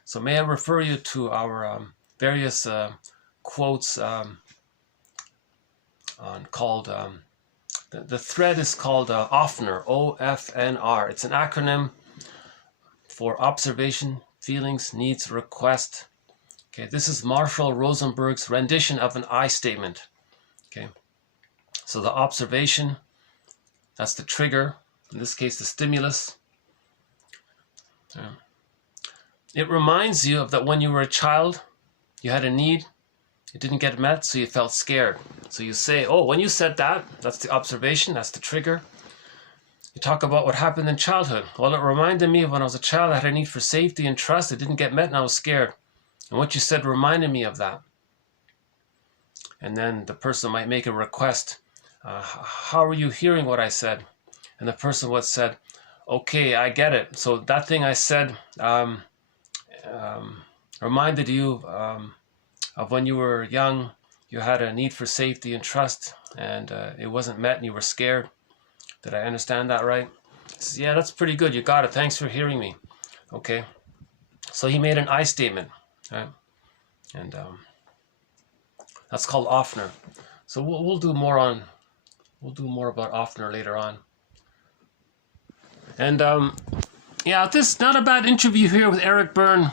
So may I refer you to our various quotes called the thread is called OFNR, OFNR. It's an acronym for observation, feelings, needs, request. Okay, this is Marshall Rosenberg's rendition of an I statement. Okay, so the observation, that's the trigger, in this case the stimulus. It reminds you of that when you were a child, you had a need, it didn't get met, so you felt scared. So you say, oh, when you said that, that's the observation, that's the trigger. You talk about what happened in childhood. Well, it reminded me of when I was a child, I had a need for safety and trust. It didn't get met and I was scared. And what you said reminded me of that. And then the person might make a request. How are you hearing what I said? And the person would said, okay, I get it. So that thing I said reminded you of when you were young, you had a need for safety and trust, and it wasn't met and you were scared. Did I understand that right? He says, yeah, that's pretty good. You got it. Thanks for hearing me. Okay. So he made an I statement, right? And that's called OFNR. So we'll do more about OFNR later on. And yeah, this not a bad interview here with Eric Berne.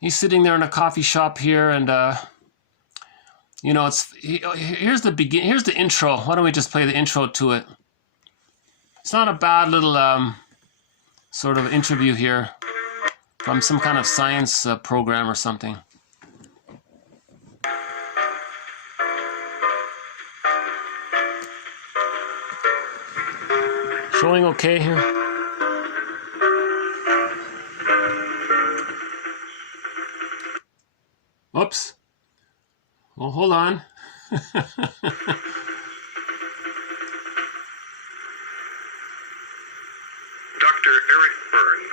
He's sitting there in a coffee shop here, and you know, here's the intro. Why don't we just play the intro to it? It's not a bad little sort of interview here from some kind of science program or something. Showing okay here? Whoops. Well, hold on. Dr. Eric Berne,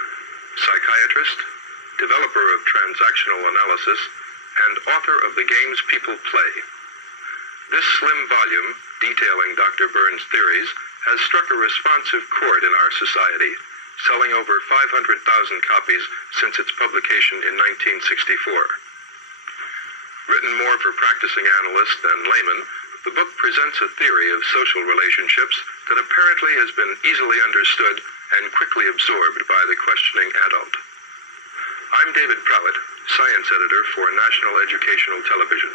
psychiatrist, developer of Transactional Analysis, and author of The Games People Play. This slim volume, detailing Dr. Berne's theories, has struck a responsive chord in our society, selling over 500,000 copies since its publication in 1964. Written more for practicing analysts than laymen, the book presents a theory of social relationships that apparently has been easily understood and quickly absorbed by the questioning adult. I'm David Prowett, science editor for National Educational Television.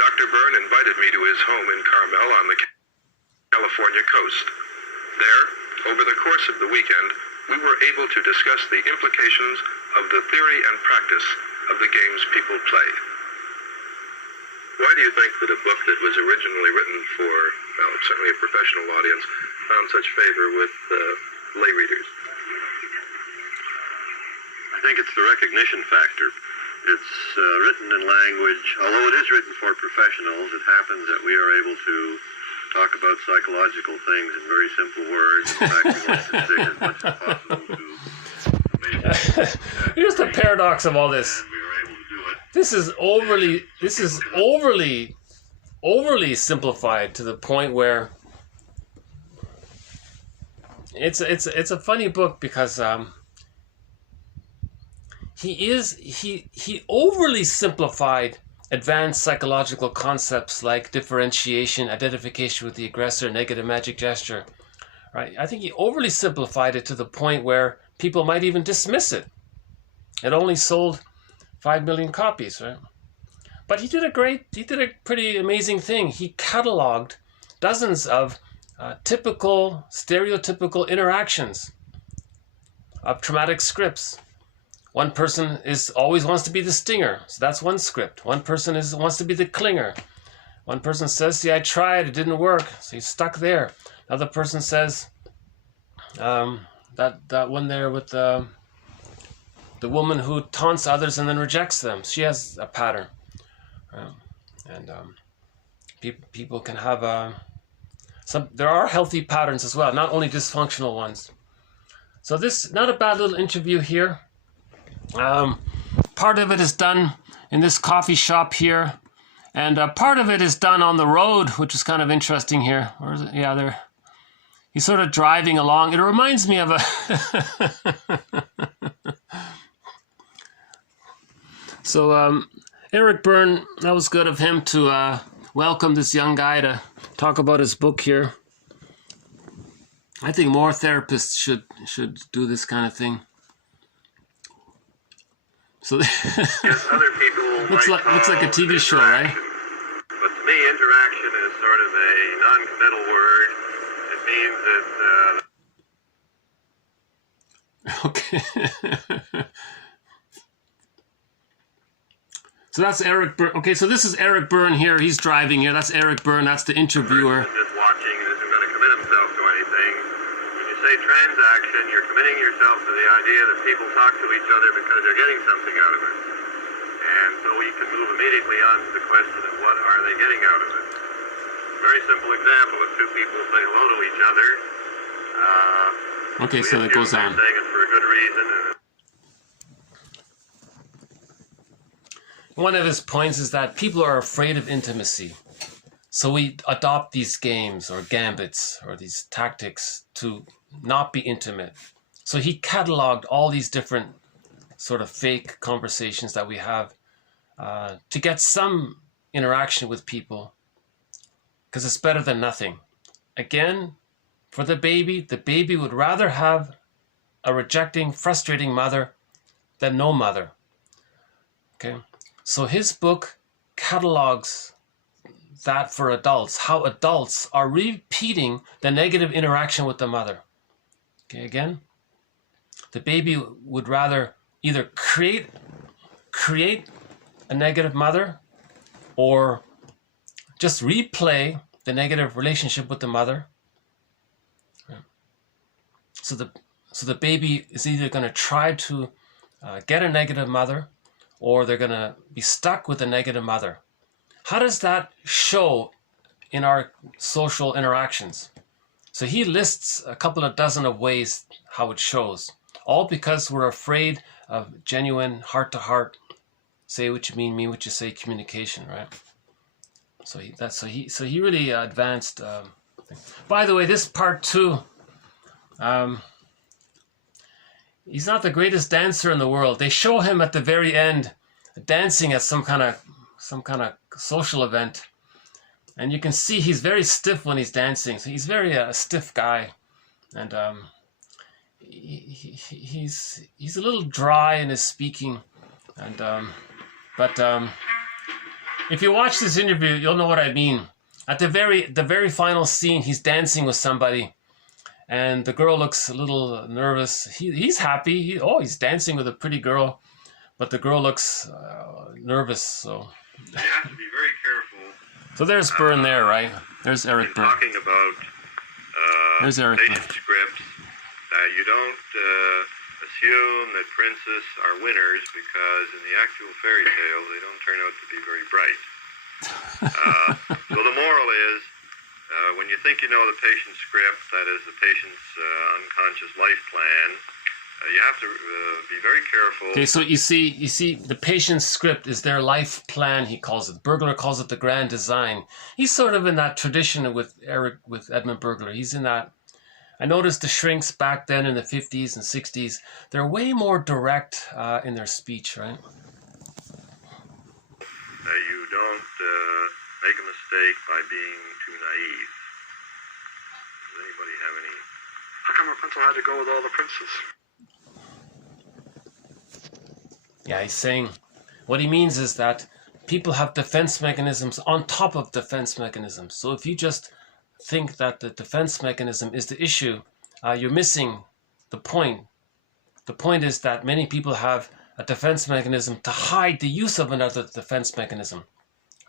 Dr. Byrne invited me to his home in Carmel on the California coast. There, over the course of the weekend, we were able to discuss the implications of the theory and practice of the games people play. Why do you think that a book that was originally written for, well, certainly a professional audience, found such favor with lay readers? I think it's the recognition factor. It's written in language, although it is written for professionals, it happens that we are able to talk about psychological things in very simple words. In fact, we want to stick as much as possible to here's the paradox of all this. we are able to do it. This is overly simplified to the point where it's a funny book because he overly simplified advanced psychological concepts like differentiation, identification with the aggressor, negative magic gesture, right? I think he overly simplified it to the point where people might even dismiss it. It only sold 5 million copies, right? But he did a pretty amazing thing. He cataloged dozens of typical, stereotypical interactions of traumatic scripts. One person always wants to be the stinger, so that's one script. One person wants to be the clinger. One person says, "See, I tried, it didn't work," so he's stuck there. Another person says, that one there with the woman who taunts others and then rejects them. She has a pattern, and people can have there are healthy patterns as well, not only dysfunctional ones. So this not a bad little interview here. Part of it is done in this coffee shop here, and part of it is done on the road, which is kind of interesting here. Or is it? Yeah, there. He's sort of driving along. It reminds me of a. So Eric Byrne, that was good of him to welcome this young guy to talk about his book here. I think more therapists should do this kind of thing. So Yes, other people looks like a TV show, right? But to me, interaction is sort of a non-committal word. It means that Okay. So that's Eric Byrne. Okay, so this is Eric Byrne here. He's driving here. That's Eric Byrne. That's the interviewer. just watching and isn't going to commit himself to anything. When you say transaction, you're committing yourself to the idea that people talk to each other because they're getting something out of it. And so we can move immediately on to the question of what are they getting out of it. Very simple example. If two people say hello to each other, Okay, so it goes on. Saying it for a good reason. One of his points is that people are afraid of intimacy. So we adopt these games or gambits or these tactics to not be intimate. So he cataloged all these different sort of fake conversations that we have to get some interaction with people, because it's better than nothing. Again, for the baby would rather have a rejecting, frustrating mother than no mother. Okay, so his book catalogs that for adults, how adults are repeating the negative interaction with the mother. Okay, again, the baby would rather either create a negative mother or just replay the negative relationship with the mother. So the baby is either going to try to get a negative mother, or they're going to be stuck with a negative mother. How does that show in our social interactions? So he lists a couple of dozen of ways how it shows, all because we're afraid of genuine heart-to-heart, say what you mean what you say communication, right? So he really advanced. By the way, this part 2, he's not the greatest dancer in the world. They show him at the very end dancing at some kind of social event, and you can see he's very stiff when he's dancing. So he's very stiff guy, and he's a little dry in his speaking, and but if you watch this interview, you'll know what I mean. At the very final scene, he's dancing with somebody, and the girl looks a little nervous. He's happy. He's dancing with a pretty girl, but the girl looks nervous. So you have to be very careful. So there's Byrne there, right? There's Eric Byrne. Talking about there's Eric patient Byrne. scripts, you don't assume that princes are winners, because in the actual fairy tale, they don't turn out to be very bright. So the moral is, when you think you know the patient's script, that is the patient's unconscious life plan, you have to be very careful. Okay, so you see, the patient's script is their life plan, he calls it. Burglar calls it the grand design. He's sort of in that tradition with Edmund Burglar. He's in that. I noticed the shrinks back then in the 50s and 60s, they're way more direct in their speech, right? You don't make a mistake by being too naive. Does anybody have any? How come Rapunzel had to go with all the princes? Yeah, he's saying, what he means is that people have defense mechanisms on top of defense mechanisms. So if you just think that the defense mechanism is the issue, you're missing the point. The point is that many people have a defense mechanism to hide the use of another defense mechanism,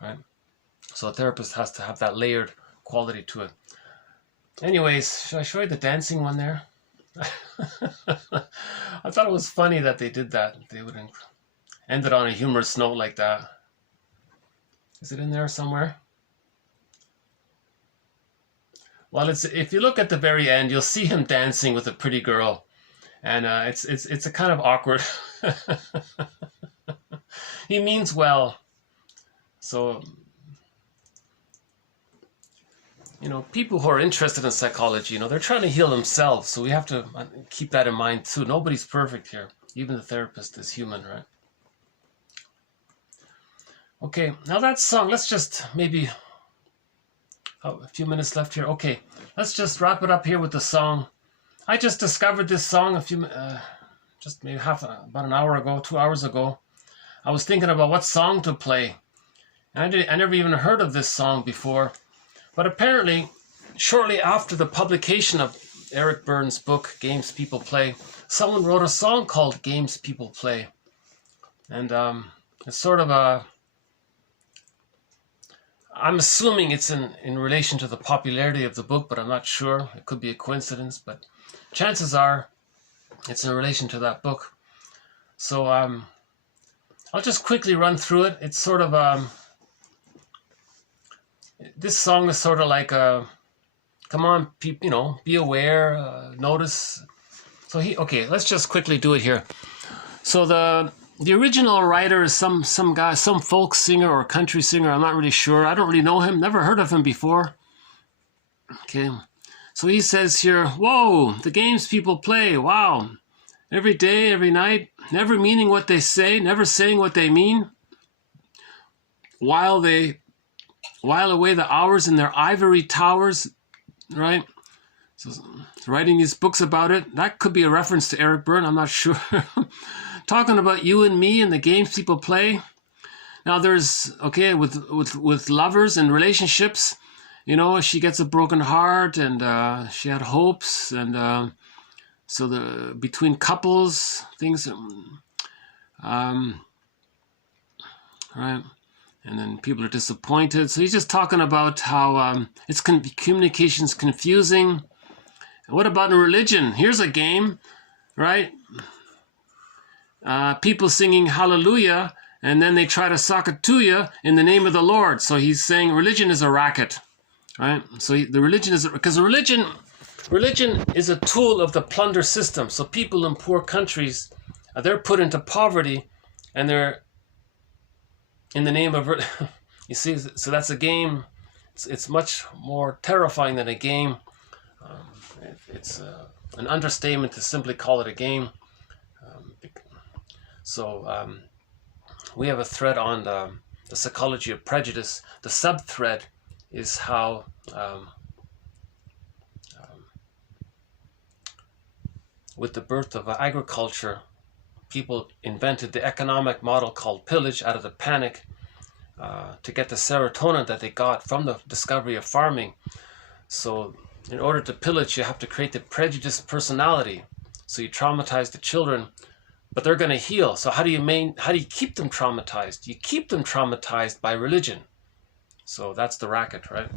right? So a therapist has to have that layered quality to it. Anyways, should I show you the dancing one there? I thought it was funny that they did that. They would end it on a humorous note like that. Is it in there somewhere? Well, if you look at the very end, you'll see him dancing with a pretty girl, and it's a kind of awkward. He means well, so people who are interested in psychology, they're trying to heal themselves, so we have to keep that in mind too. Nobody's perfect here. Even the therapist is human, right? Okay, now that song, let's just maybe a few minutes left here. Okay, let's just wrap it up here with the song. I just discovered this song just maybe about an hour ago, 2 hours ago. I was thinking about what song to play, and I never even heard of this song before. But apparently, shortly after the publication of Eric Byrne's book, Games People Play, someone wrote a song called Games People Play. And it's sort of I'm assuming it's in relation to the popularity of the book, but I'm not sure. It could be a coincidence, but chances are it's in relation to that book. So I'll just quickly run through it. It's sort of this song is sort of like come on, be aware, notice. So okay, let's just quickly do it here. So the original writer is some guy, some folk singer or country singer. I'm not really sure. I don't really know him. Never heard of him before. Okay, so he says here, "Whoa, the games people play. Wow, every day, every night, never meaning what they say, never saying what they mean. While away the hours in their ivory towers," right? So writing these books about it. That could be a reference to Eric Byrne. I'm not sure. Talking about you and me and the games people play. Now there's, okay, with lovers and relationships, she gets a broken heart, and she had hopes, and so between couples, things, right? And then people are disappointed. So he's just talking about how communication's confusing. What about in religion? Here's a game, right? People singing hallelujah, and then they try to sock it to you in the name of the Lord. So he's saying religion is a racket, right? So the religion is, because religion is a tool of the plunder system. So people in poor countries, they're put into poverty, and they're in the name of, you see, so that's a game. It's much more terrifying than a game. It's an understatement to simply call it a game. So we have a thread on the psychology of prejudice. The sub-thread is how with the birth of agriculture, people invented the economic model called pillage out of the panic, to get the serotonin that they got from the discovery of farming. So in order to pillage, you have to create the prejudiced personality. So you traumatize the children, but they're going to heal. So how do you keep them traumatized? You keep them traumatized by religion. So that's the racket, right?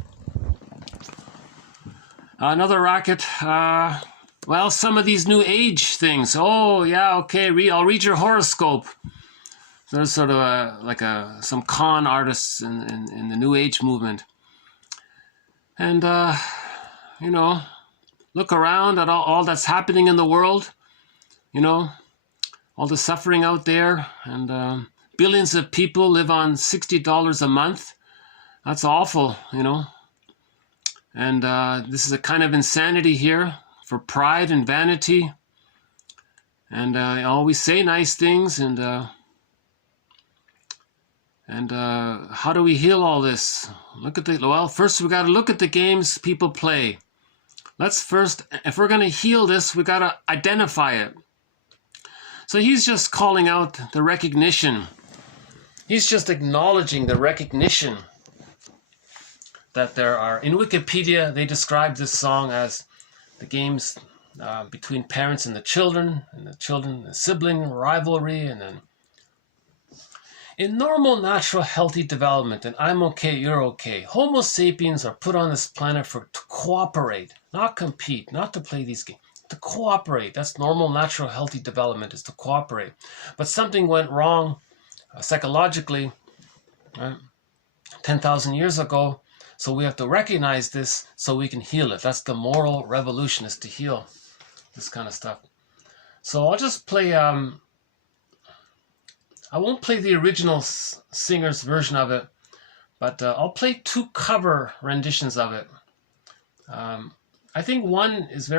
Another racket, well, some of these new age things. Oh yeah, okay, I'll read your horoscope. There's sort of some con artists in the new age movement. And you know, look around at all that's happening in the world, you know, all the suffering out there, and billions of people live on $60 a month. That's awful, you know. And this is a kind of insanity here for pride and vanity. And I always say nice things, and how do we heal all this? Well, first we got to look at the games people play. Let's first, if we're going to heal this, we got to identify it. So he's just calling out the recognition. He's just acknowledging the recognition that there are. In Wikipedia, they describe this song as the games between parents and the children, the sibling rivalry, and then in normal, natural, healthy development, and I'm okay, you're okay, Homo sapiens are put on this planet to cooperate, not compete, not to play these games, to cooperate. That's normal, natural, healthy development, is to cooperate. But something went wrong psychologically, right, 10,000 years ago, so we have to recognize this so we can heal it. That's the moral revolution, is to heal this kind of stuff. So I'll just play... I won't play the original singer's version of it, but I'll play 2 cover renditions of it. I think one is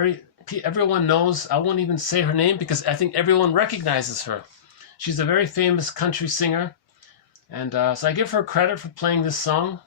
everyone knows. I won't even say her name because I think everyone recognizes her. She's a very famous country singer, and so I give her credit for playing this song.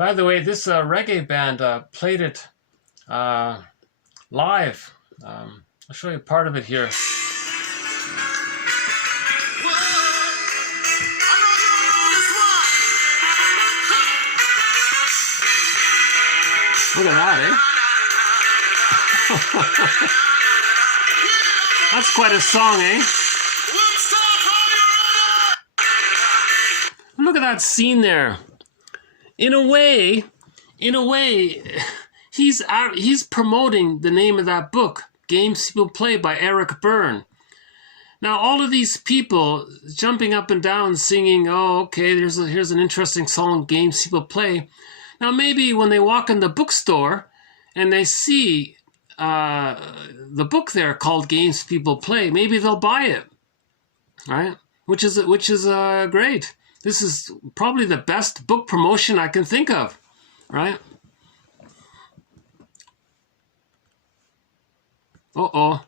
By the way, this reggae band played it live. I'll show you part of it here. Look at that, eh? That's quite a song, eh? Look at that scene there. In a way, he's promoting the name of that book, Games People Play by Eric Berne. Now, all of these people jumping up and down singing, oh, okay, here's an interesting song, Games People Play. Now, maybe when they walk in the bookstore and they see the book there called Games People Play, maybe they'll buy it, right? Which is great. This is probably the best book promotion I can think of, right? Uh-oh.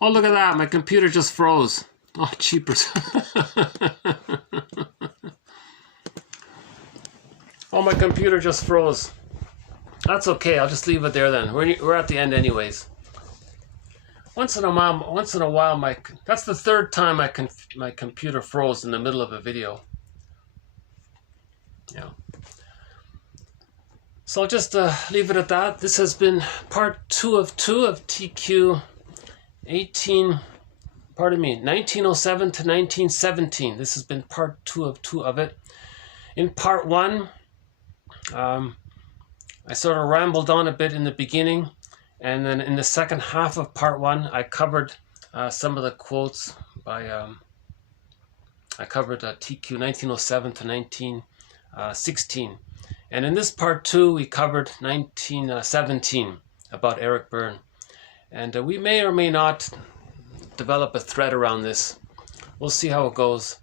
Oh, look at that. My computer just froze. Oh, cheapers. Oh, my computer just froze. That's okay. I'll just leave it there then. We're at the end anyways. Once in a while, that's the third time my computer froze in the middle of a video. Yeah. So I'll just leave it at that. This has been part 2 of TQ 1907 to 1917. This has been part 2 of it. In part 1, I sort of rambled on a bit in the beginning, and then in the second half of part 1, I covered some of the quotes by, I covered TQ 1907 to 1916. And in this part 2, we covered 1917 about Eric Berne. And we may or may not develop a thread around this. We'll see how it goes.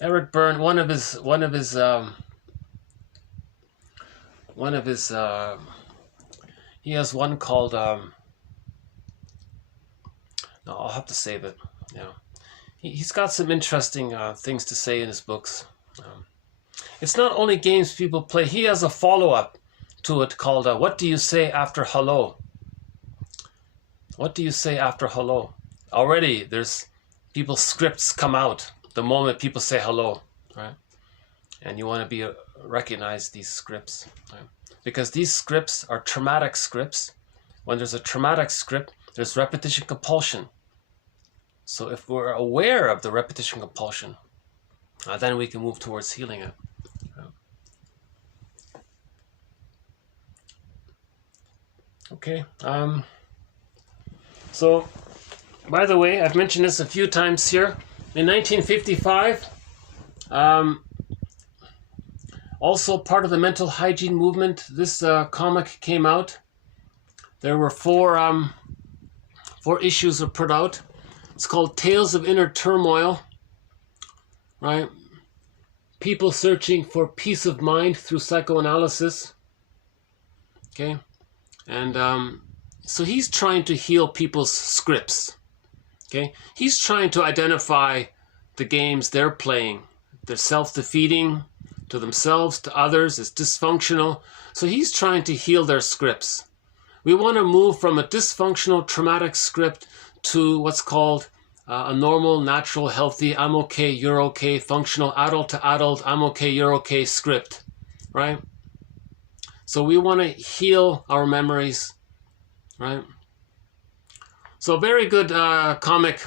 Eric Berne, he has one called, no, I'll have to save it. Yeah. He's got some interesting things to say in his books. It's not only games people play. He has a follow-up to it called, What Do You Say After Hello? What do you say after hello? Already there's people's scripts come out the moment people say hello, right? And you want to recognize these scripts, right? Because these scripts are traumatic scripts. When there's a traumatic script, there's repetition compulsion. So if we're aware of the repetition compulsion, then we can move towards healing it. Okay. So, by the way, I've mentioned this a few times here. In 1955, also part of the mental hygiene movement, this comic came out. There were four issues were put out. It's called Tales of Inner Turmoil, right? People searching for peace of mind through psychoanalysis. Okay, and so he's trying to heal people's scripts. Okay, he's trying to identify the games they're playing. They're self-defeating to themselves, to others. It's dysfunctional. So he's trying to heal their scripts. We want to move from a dysfunctional, traumatic script to what's called a normal, natural, healthy, I'm okay, you're okay, functional, adult to adult, I'm okay, you're okay script, right? So we want to heal our memories, right? So very good comic,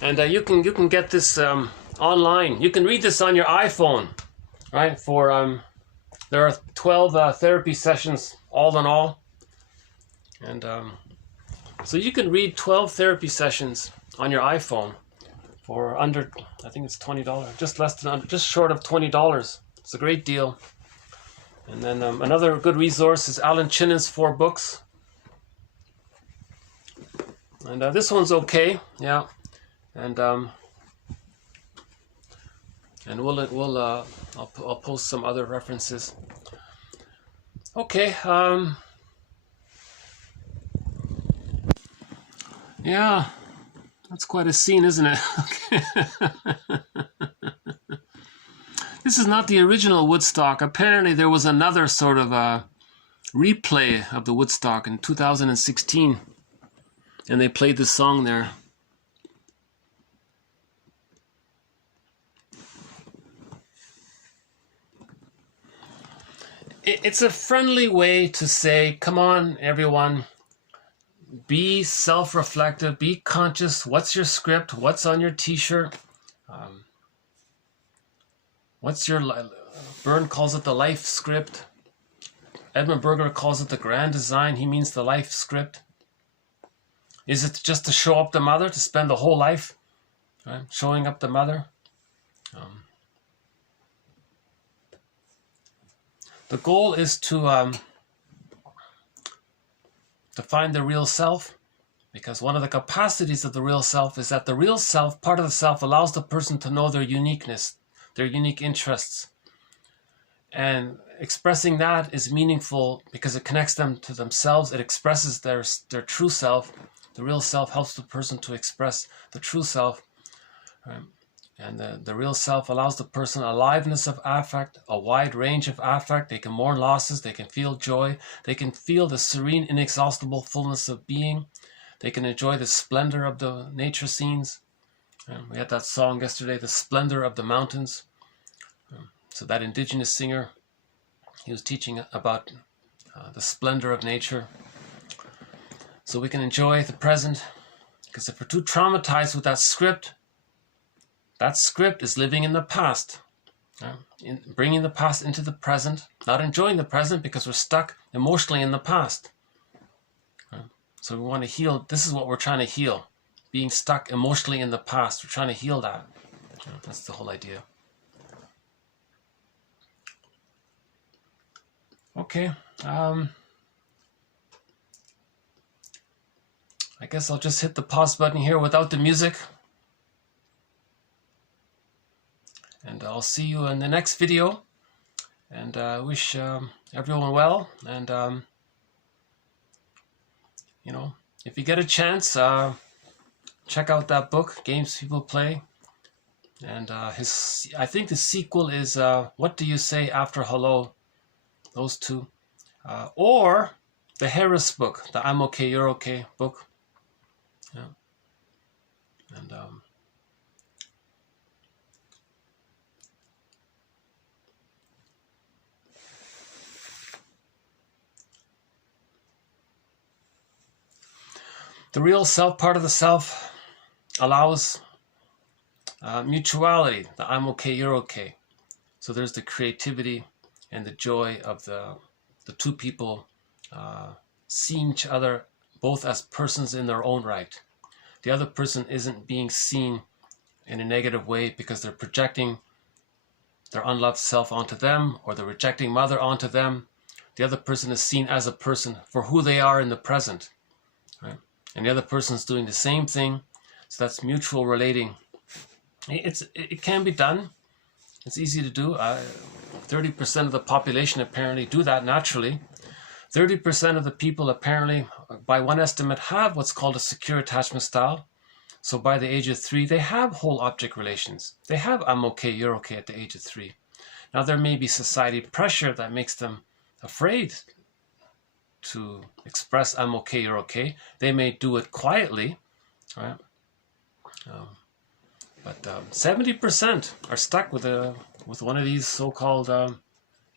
and you can get this online. You can read this on your iPhone, right? For there are 12 therapy sessions all in all, and so you can read 12 therapy sessions on your iPhone for under, I think it's $20, just short of $20. It's a great deal. And then another good resource is Alan Chinnon's 4 books. And this one's okay, yeah. And I'll post some other references. Okay. Yeah, that's quite a scene, isn't it? Okay. This is not the original Woodstock. Apparently there was another sort of replay of the Woodstock in 2016. And they played this song there. It's a friendly way to say, come on, everyone, be self-reflective, be conscious. What's your script? What's on your t-shirt? What's your, Byrne calls it the life script. Edmund Berger calls it the grand design. He means the life script. Is it just to show up the mother, to spend the whole life showing up the mother? The goal is to find the real self, because one of the capacities of the real self is that the real self, part of the self, allows the person to know their uniqueness, their unique interests. And expressing that is meaningful because it connects them to themselves. It expresses their true self. The real self helps the person to express the true self. Right? And the real self allows the person aliveness of affect, a wide range of affect. They can mourn losses. They can feel joy. They can feel the serene, inexhaustible fullness of being. They can enjoy the splendor of the nature scenes. We had that song yesterday, The Splendor of the Mountains. So that indigenous singer, he was teaching about the splendor of nature. So we can enjoy the present. Because if we're too traumatized with that script is living in the past, bringing the past into the present, not enjoying the present because we're stuck emotionally in the past. So we want to heal. This is what we're trying to heal, being stuck emotionally in the past. We're trying to heal that. That's the whole idea. Okay. I guess I'll just hit the pause button here without the music. And I'll see you in the next video. And I wish everyone well. And, you know, if you get a chance, check out that book, Games People Play. And I think the sequel is What Do You Say After Hello? Those two. Or the Harris book, the I'm Okay, You're Okay book. Yeah. And the real self, part of the self, allows mutuality, the I'm okay, you're okay. So there's the creativity and the joy of the two people seeing each other both as persons in their own right. The other person isn't being seen in a negative way because they're projecting their unloved self onto them, or they're rejecting mother onto them. The other person is seen as a person for who they are in the present. Right? And the other person is doing the same thing. So that's mutual relating. It can be done. It's easy to do. 30% of the population apparently do that naturally. 30% of the people apparently, by one estimate, have what's called a secure attachment style. So by the age of 3, they have whole object relations. They have I'm okay, you're okay at the age of 3. Now there may be society pressure that makes them afraid to express I'm okay, you're okay. They may do it quietly, right? But 70% are stuck with one of these so-called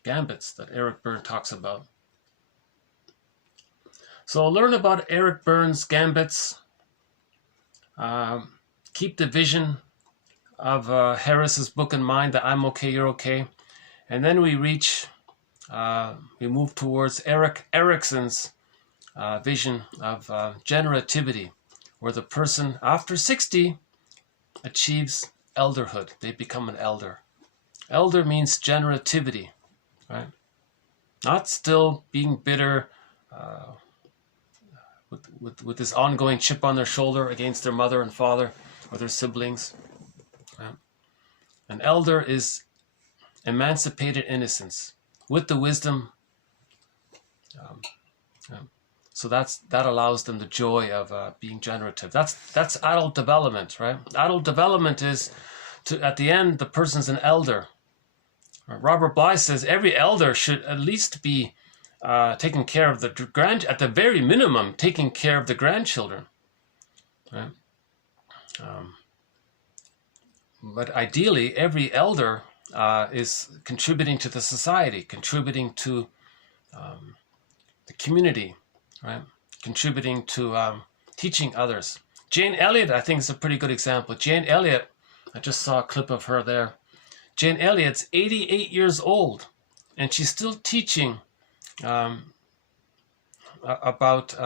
gambits that Eric Byrne talks about. So learn about Eric Byrne's gambits. Keep the vision of Harris's book in mind, that I'm okay, you're okay. And then we move towards Erik Erikson's vision of generativity, where the person after 60 achieves elderhood. They become an elder. Elder means generativity, right? Not still being bitter, with this ongoing chip on their shoulder against their mother and father or their siblings. Right? An elder is emancipated innocence with the wisdom. So that allows them the joy of being generative. That's adult development, right? Adult development is at the end the person's an elder, Robert Bly says every elder should at least be taking care of the at the very minimum, taking care of the grandchildren. Right? But ideally, every elder is contributing to the society, contributing to the community, right? Contributing to teaching others. Jane Elliott, I think, is a pretty good example. Jane Elliott, I just saw a clip of her there. Jane Elliott's 88 years old, and she's still teaching about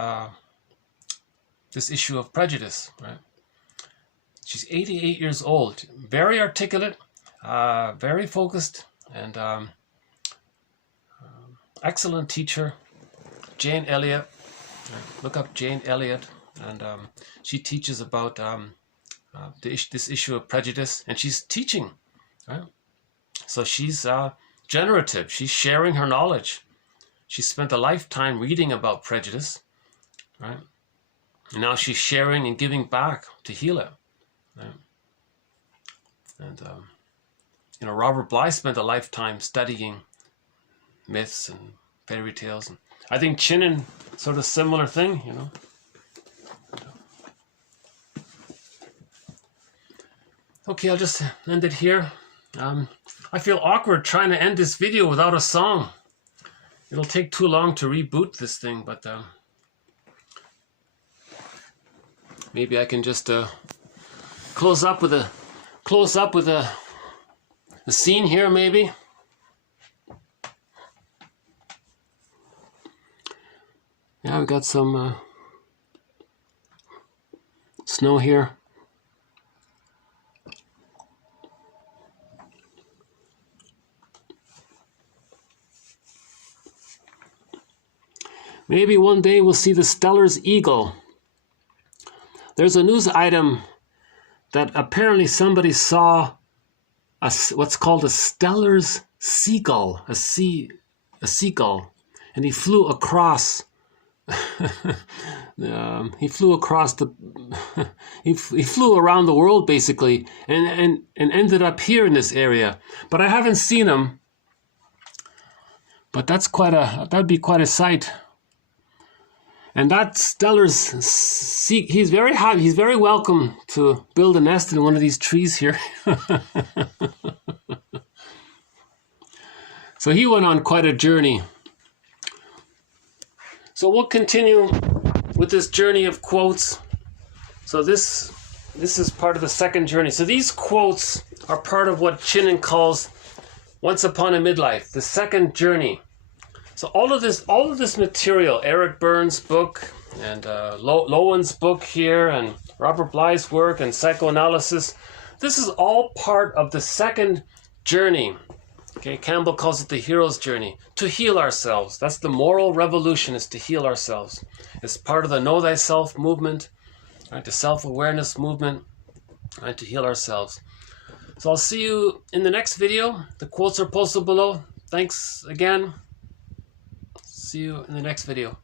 this issue of prejudice, right? She's 88 years old, very articulate, very focused, and excellent teacher. Jane Elliott, look up Jane Elliott, and she teaches about this issue of prejudice, and she's teaching, right? So she's generative. She's sharing her knowledge. She spent a lifetime reading about prejudice, right? And now she's sharing and giving back to heal it. Right? And Robert Bly spent a lifetime studying myths and fairy tales, and I think Chinnen, sort of similar thing, Okay, I'll just end it here. I feel awkward trying to end this video without a song. It'll take too long to reboot this thing, but maybe I can just close up with a scene here, maybe. Yeah, we got some snow here. Maybe one day we'll see the Stellar's eagle. There's a news item that apparently somebody saw what's called a Stellar's seagull, a seagull, and he flew across. He flew across he flew around the world basically, and ended up here in this area. But I haven't seen him. But that'd be quite a sight. And that Stellar's he's very happy. He's very welcome to build a nest in one of these trees here. So he went on quite a journey. So we'll continue with this journey of quotes. So this is part of the second journey. So these quotes are part of what Chinnen calls Once Upon a Midlife, the second journey. So all of this material, Eric Berne's book and Lowen's book here, and Robert Bly's work and psychoanalysis, this is all part of the second journey. Okay, Campbell calls it the hero's journey, to heal ourselves. That's the moral revolution, is to heal ourselves. It's part of the Know Thyself movement, right, the self-awareness movement, right, to heal ourselves. So I'll see you in the next video. The quotes are posted below. Thanks again. See you in the next video.